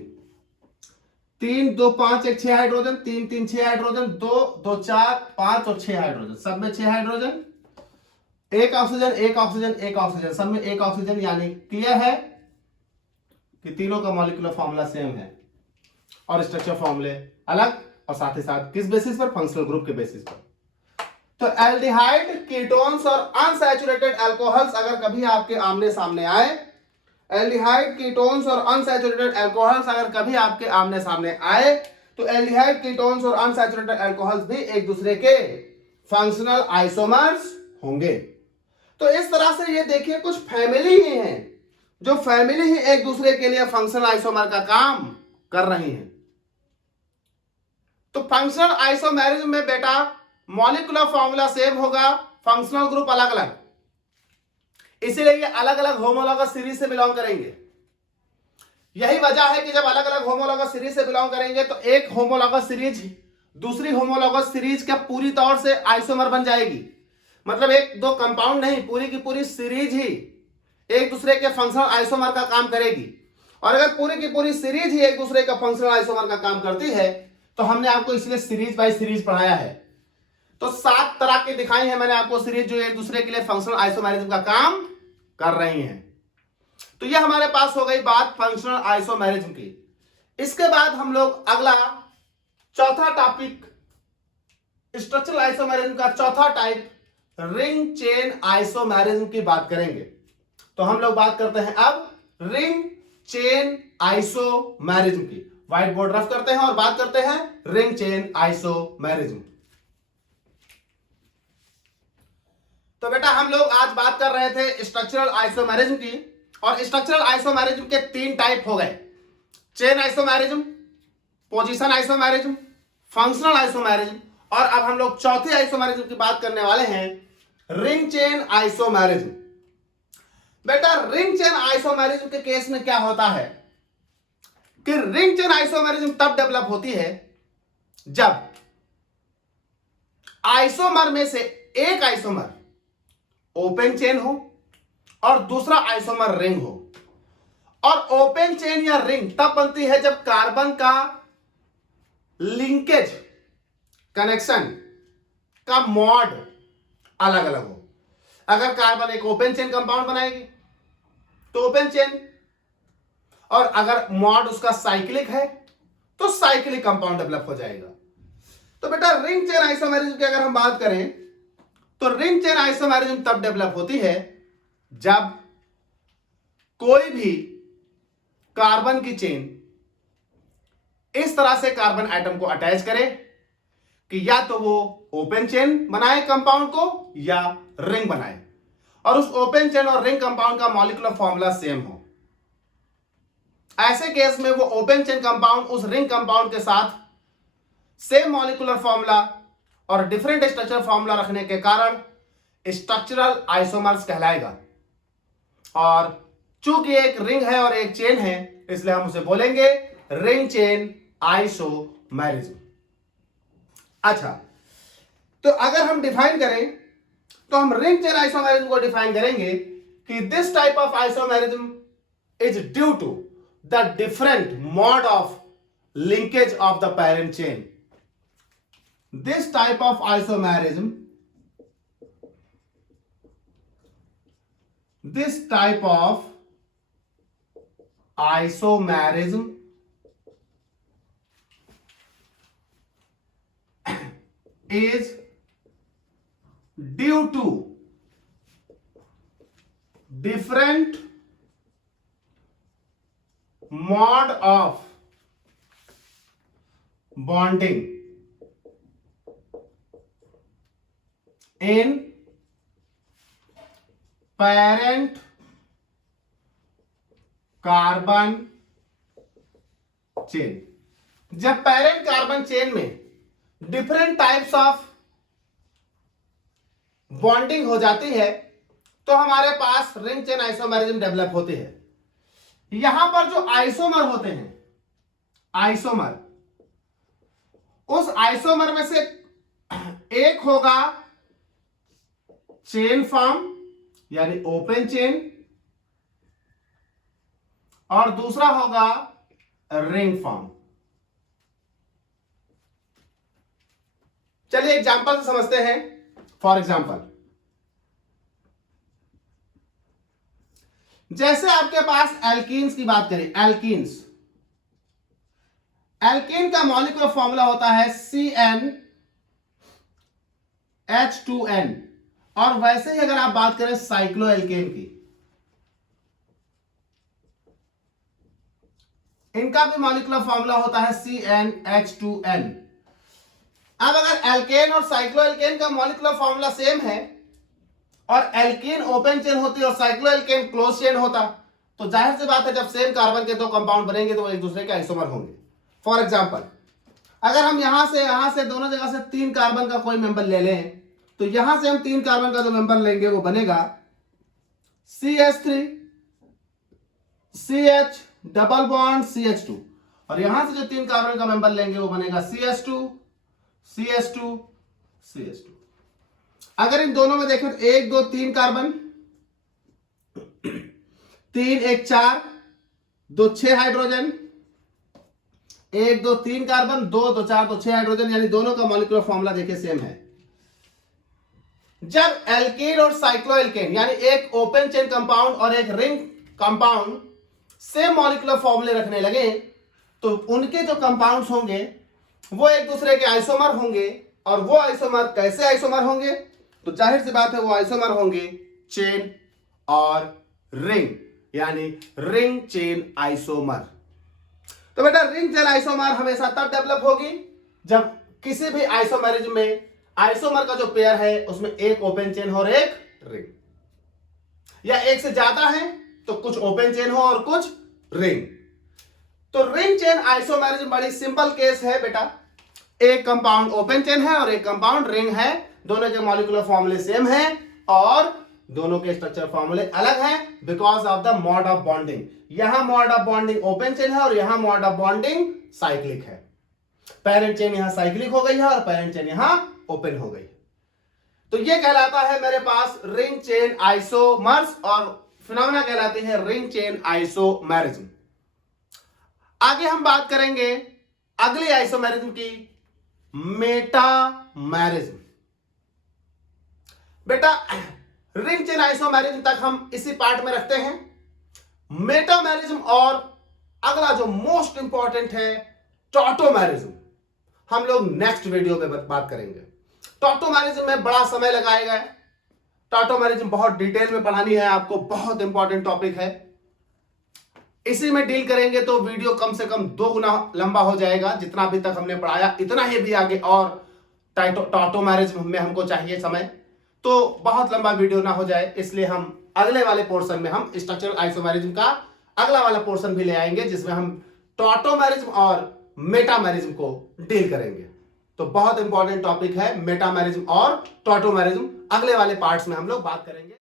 3 2 5 1 6 हाइड्रोजन, 3 3 6 हाइड्रोजन, 2 2 4 5 और 6 हाइड्रोजन, सब में 6 हाइड्रोजन, 1 ऑक्सीजन 1 ऑक्सीजन 1 ऑक्सीजन, सब में 1 ऑक्सीजन। यानी क्लियर है कि तीनों का मॉलिक्यूलर फॉर्मूला सेम है और स्ट्रक्चर फॉर्मूले अलग, और साथ ही साथ किस बेसिस पर, फंक्शनल ग्रुप के बेसिस पर। तो एल्डिहाइड, कीटोन्स और अनसैचुरेटेड अल्कोहल्स अगर कभी आपके आमने सामने आए, एल्डिहाइड, कीटोन्स और अनसैचुरेटेड अल्कोहल्स अगर कभी आपके आमने सामने आए, तो एल्डिहाइड, कीटोन्स और अनसैचुरेटेड अल्कोहल्स भी एक दूसरे के फंक्शनल आइसोमर्स होंगे। तो इस तरह से ये देखिए कुछ फैमिली ही हैं, जो फैमिली ही एक दूसरे के लिए फंक्शनल आइसोमर का काम कर रही हैं। तो फंक्शनल आइसोमेरिज्म में बेटा मॉलिक्यूलर फॉर्मूला सेम होगा, फंक्शनल ग्रुप अलग अलग, इसीलिए ये अलग अलग होमोलॉगस सीरीज से बिलोंग करेंगे। यही वजह है कि जब अलग अलग होमोलॉगस सीरीज से बिलोंग करेंगे तो एक होमोलॉगस सीरीज दूसरी होमोलॉगस सीरीज का पूरी तौर से आइसोमर बन जाएगी। मतलब एक दो कंपाउंड नहीं, पूरी की पूरी सीरीज ही एक दूसरे के फंक्शनल आइसोमर का काम करेगी। और अगर पूरी की पूरी सीरीज ही एक दूसरे का फंक्शनल आइसोमर का काम करती है तो हमने आपको इसलिए सीरीज बाय सीरीज पढ़ाया है। तो 7 तरह की दिखाई है मैंने आपको सीरीज, जो एक दूसरे के लिए फंक्शनल आइसोमेरिज्म का काम कर रही हैं। तो ये हमारे पास हो गई बात फंक्शनल आइसोमेरिज्म की। इसके बाद हम लोग अगला चौथा टॉपिक, स्ट्रक्चरल आइसोमेरिज्म का चौथा टाइप रिंग चेन आइसोमेरिज्म की बात करेंगे। तो हम लोग बात करते हैं अब रिंग चेन आइसोमेरिज्म की। व्हाइट बोर्ड रफ करते हैं और बात करते हैं रिंग चेन आइसोमेरिज्म। तो बेटा हम लोग आज बात कर रहे थे स्ट्रक्चरल आइसोमेरिज्म की, और स्ट्रक्चरल आइसोमेरिज्म के 3 टाइप हो गए, chain isomerism, position isomerism, functional isomerism, और अब हम लोग चौथी आइसोमेरिज्म की बात करने वाले हैं, रिंग चेन आइसोमेरिज्म। बेटा रिंग चेन आइसोमेरिज्म के केस में क्या होता है कि रिंग चेन आइसोमेरिज्म तब डेवलप होती है जब आइसोमर में से एक आइसोमर ओपन चेन हो और दूसरा आइसोमर रिंग हो। और ओपन चेन या रिंग तब बनती है जब कार्बन का लिंकेज कनेक्शन का मॉड अलग अलग हो। अगर कार्बन एक ओपन चेन कंपाउंड बनाएगी तो ओपन चेन, और अगर मॉड उसका साइक्लिक है तो साइक्लिक कंपाउंड डेवलप हो जाएगा। तो बेटा रिंग चेन आइसोमेरिज्म की अगर हम बात करें तो रिंग चेन आइसोमेरिज्म तब डेवलप होती है जब कोई भी कार्बन की चेन इस तरह से कार्बन एटम को अटैच करे कि या तो वो ओपन चेन बनाए कंपाउंड को या रिंग बनाए, और उस ओपन चेन और रिंग कंपाउंड का मॉलिक्यूलर फॉर्मूला सेम हो। ऐसे केस में वो ओपन चेन कंपाउंड उस रिंग कंपाउंड के साथ सेम मॉलिक्यूलर फॉर्मूला और डिफरेंट स्ट्रक्चरल फॉर्मूला रखने के कारण स्ट्रक्चरल आइसोमर्स कहलाएगा। और चूंकि एक रिंग है और एक चेन है, इसलिए हम उसे बोलेंगे रिंग चेन आइसोमेरिज्म। अच्छा, तो अगर हम डिफाइन करें तो हम रिंग चेन आइसोमेरिज्म को डिफाइन करेंगे कि this type of isomerism is due to the different mode of linkage of the parent chain. This type of isomerism, this type of isomerism is due to different mode of bonding in parent carbon chain. जब parent carbon chain में different types of bonding हो जाती है तो हमारे पास ring chain isomerism develop होती है। यहां पर जो आइसोमर होते हैं, आइसोमर, उस आइसोमर में से एक होगा चेन फॉर्म यानी ओपन चेन, और दूसरा होगा रिंग फॉर्म। चलिए एग्जांपल से समझते हैं। फॉर एग्जांपल, जैसे आपके पास एल्कीन्स की बात करें, एल्कीन्स, एल्कीन का मॉलिक्यूलर फॉर्मूला होता है CnH2n, और वैसे ही अगर आप बात करें साइक्लोएल्केन की, इनका भी मॉलिक्यूलर फॉर्मूला होता है CnH2n। अब अगर एल्केन और साइक्लोएल्केन का मॉलिक्यूलर फॉर्मूला सेम है और एल्केन ओपन चेन होती और साइक्लोएल्केन क्लोज चेन होता, तो जाहिर सी बात है जब सेम कार्बन के दो कंपाउंड बनेंगे तो वो एक दूसरे के आइसोमर होंगे। फॉर एग्जांपल, अगर हम यहां से दोनों जगह से 3 कार्बन का कोई मेंबर ले लें तो यहां से हम 3 कार्बन का जो मेंबर लेंगे वो बनेगा CH3 CH double bond CH2, और यहां से जो 3 कार्बन का मेंबर लेंगे वो बनेगा CH2 CH2 CH2। अगर इन दोनों में देखें तो 1 2 3 कार्बन, 3 1 4 2 6 हाइड्रोजन, 1 2 3 कार्बन, 2 2 4 2 6 हाइड्रोजन, यानी दोनों का मॉलिक्यूलर फॉर्मूला देखिए सेम है। जब एल्केन और साइक्लोएल्केन यानी एक ओपन चेन कंपाउंड और एक रिंग कंपाउंड सेम मॉलिक्यूलर फॉर्मूले रखने लगे तो उनके जो कंपाउंड्स होंगे वो एक दूसरे के आइसोमर होंगे, और वो आइसोमर कैसे आइसोमर होंगे, तो जाहिर सी बात है वो आइसोमर होंगे चेन और रिंग, यानी रिंग चेन आइसोमर। तो बेटा रिंग चेन आइसोमर हमेशा तब डेवलप होगी जब किसी भी आइसोमेरिज्म में आइसोमर का जो पेयर है उसमें एक ओपन चेन हो और एक रिंग, या एक से ज्यादा है तो कुछ ओपन चेन हो और कुछ रिंग। तो रिंग चेन आइसोमेरिज्म बड़ी सिंपल केस है बेटा, एक कंपाउंड ओपन चेन है और एक कंपाउंड रिंग है, दोनों के मॉलिक्यूलर फॉर्मूले सेम है और दोनों के स्ट्रक्चर फॉर्मूले अलग हैं because of the mode of bonding. यहां mode of bonding open chain है और यहां मोड ऑफ बॉन्डिंग साइक्लिक है। पेरेंट चेन यहां साइक्लिक हो गई है और पेरेंट चेन यहां ओपन हो गई। तो यह कहलाता है मेरे पास रिंग चेन आइसोमर्स और फिनोमेना कहलाती है रिंग चेन आइसोमेरिज्म। आगे हम बात करेंगे अगली आइसोमेरिज्म की, मेटामेरिज्म। बेटा रिंग चेन आइसोमेरिज्म तक हम इसी पार्ट में रखते हैं। मेटामेरिज्म और अगला जो मोस्ट इंपॉर्टेंट है टॉटोमेरिज्म, हम लोग नेक्स्ट वीडियो में बात करेंगे। टॉटोमेरिज्म में बड़ा समय लगाएगा, टॉटोमेरिज्म बहुत डिटेल में पढ़ानी है आपको, बहुत इंपॉर्टेंट टॉपिक है। इसी में डील करेंगे तो वीडियो कम से कम 2 गुना लंबा हो जाएगा, जितना अभी तक हमने पढ़ाया इतना ही भी आगे और टॉटोमेरिज्म में हमको चाहिए समय, तो बहुत लंबा वीडियो ना हो जाए, इसलिए हम अगले वाले पोर्शन में हम स्ट्रक्चरल आइसोमेरिज्म का अगला वाला पोर्शन भी ले आएंगे जिसमें हम टॉटोमेरिज्म और मेटामेरिज्म को डील करेंगे। तो बहुत इंपॉर्टेंट टॉपिक है मेटामेरिज्म और टॉटोमेरिज्म, अगले वाले पार्ट्स में हम लोग बात करेंगे।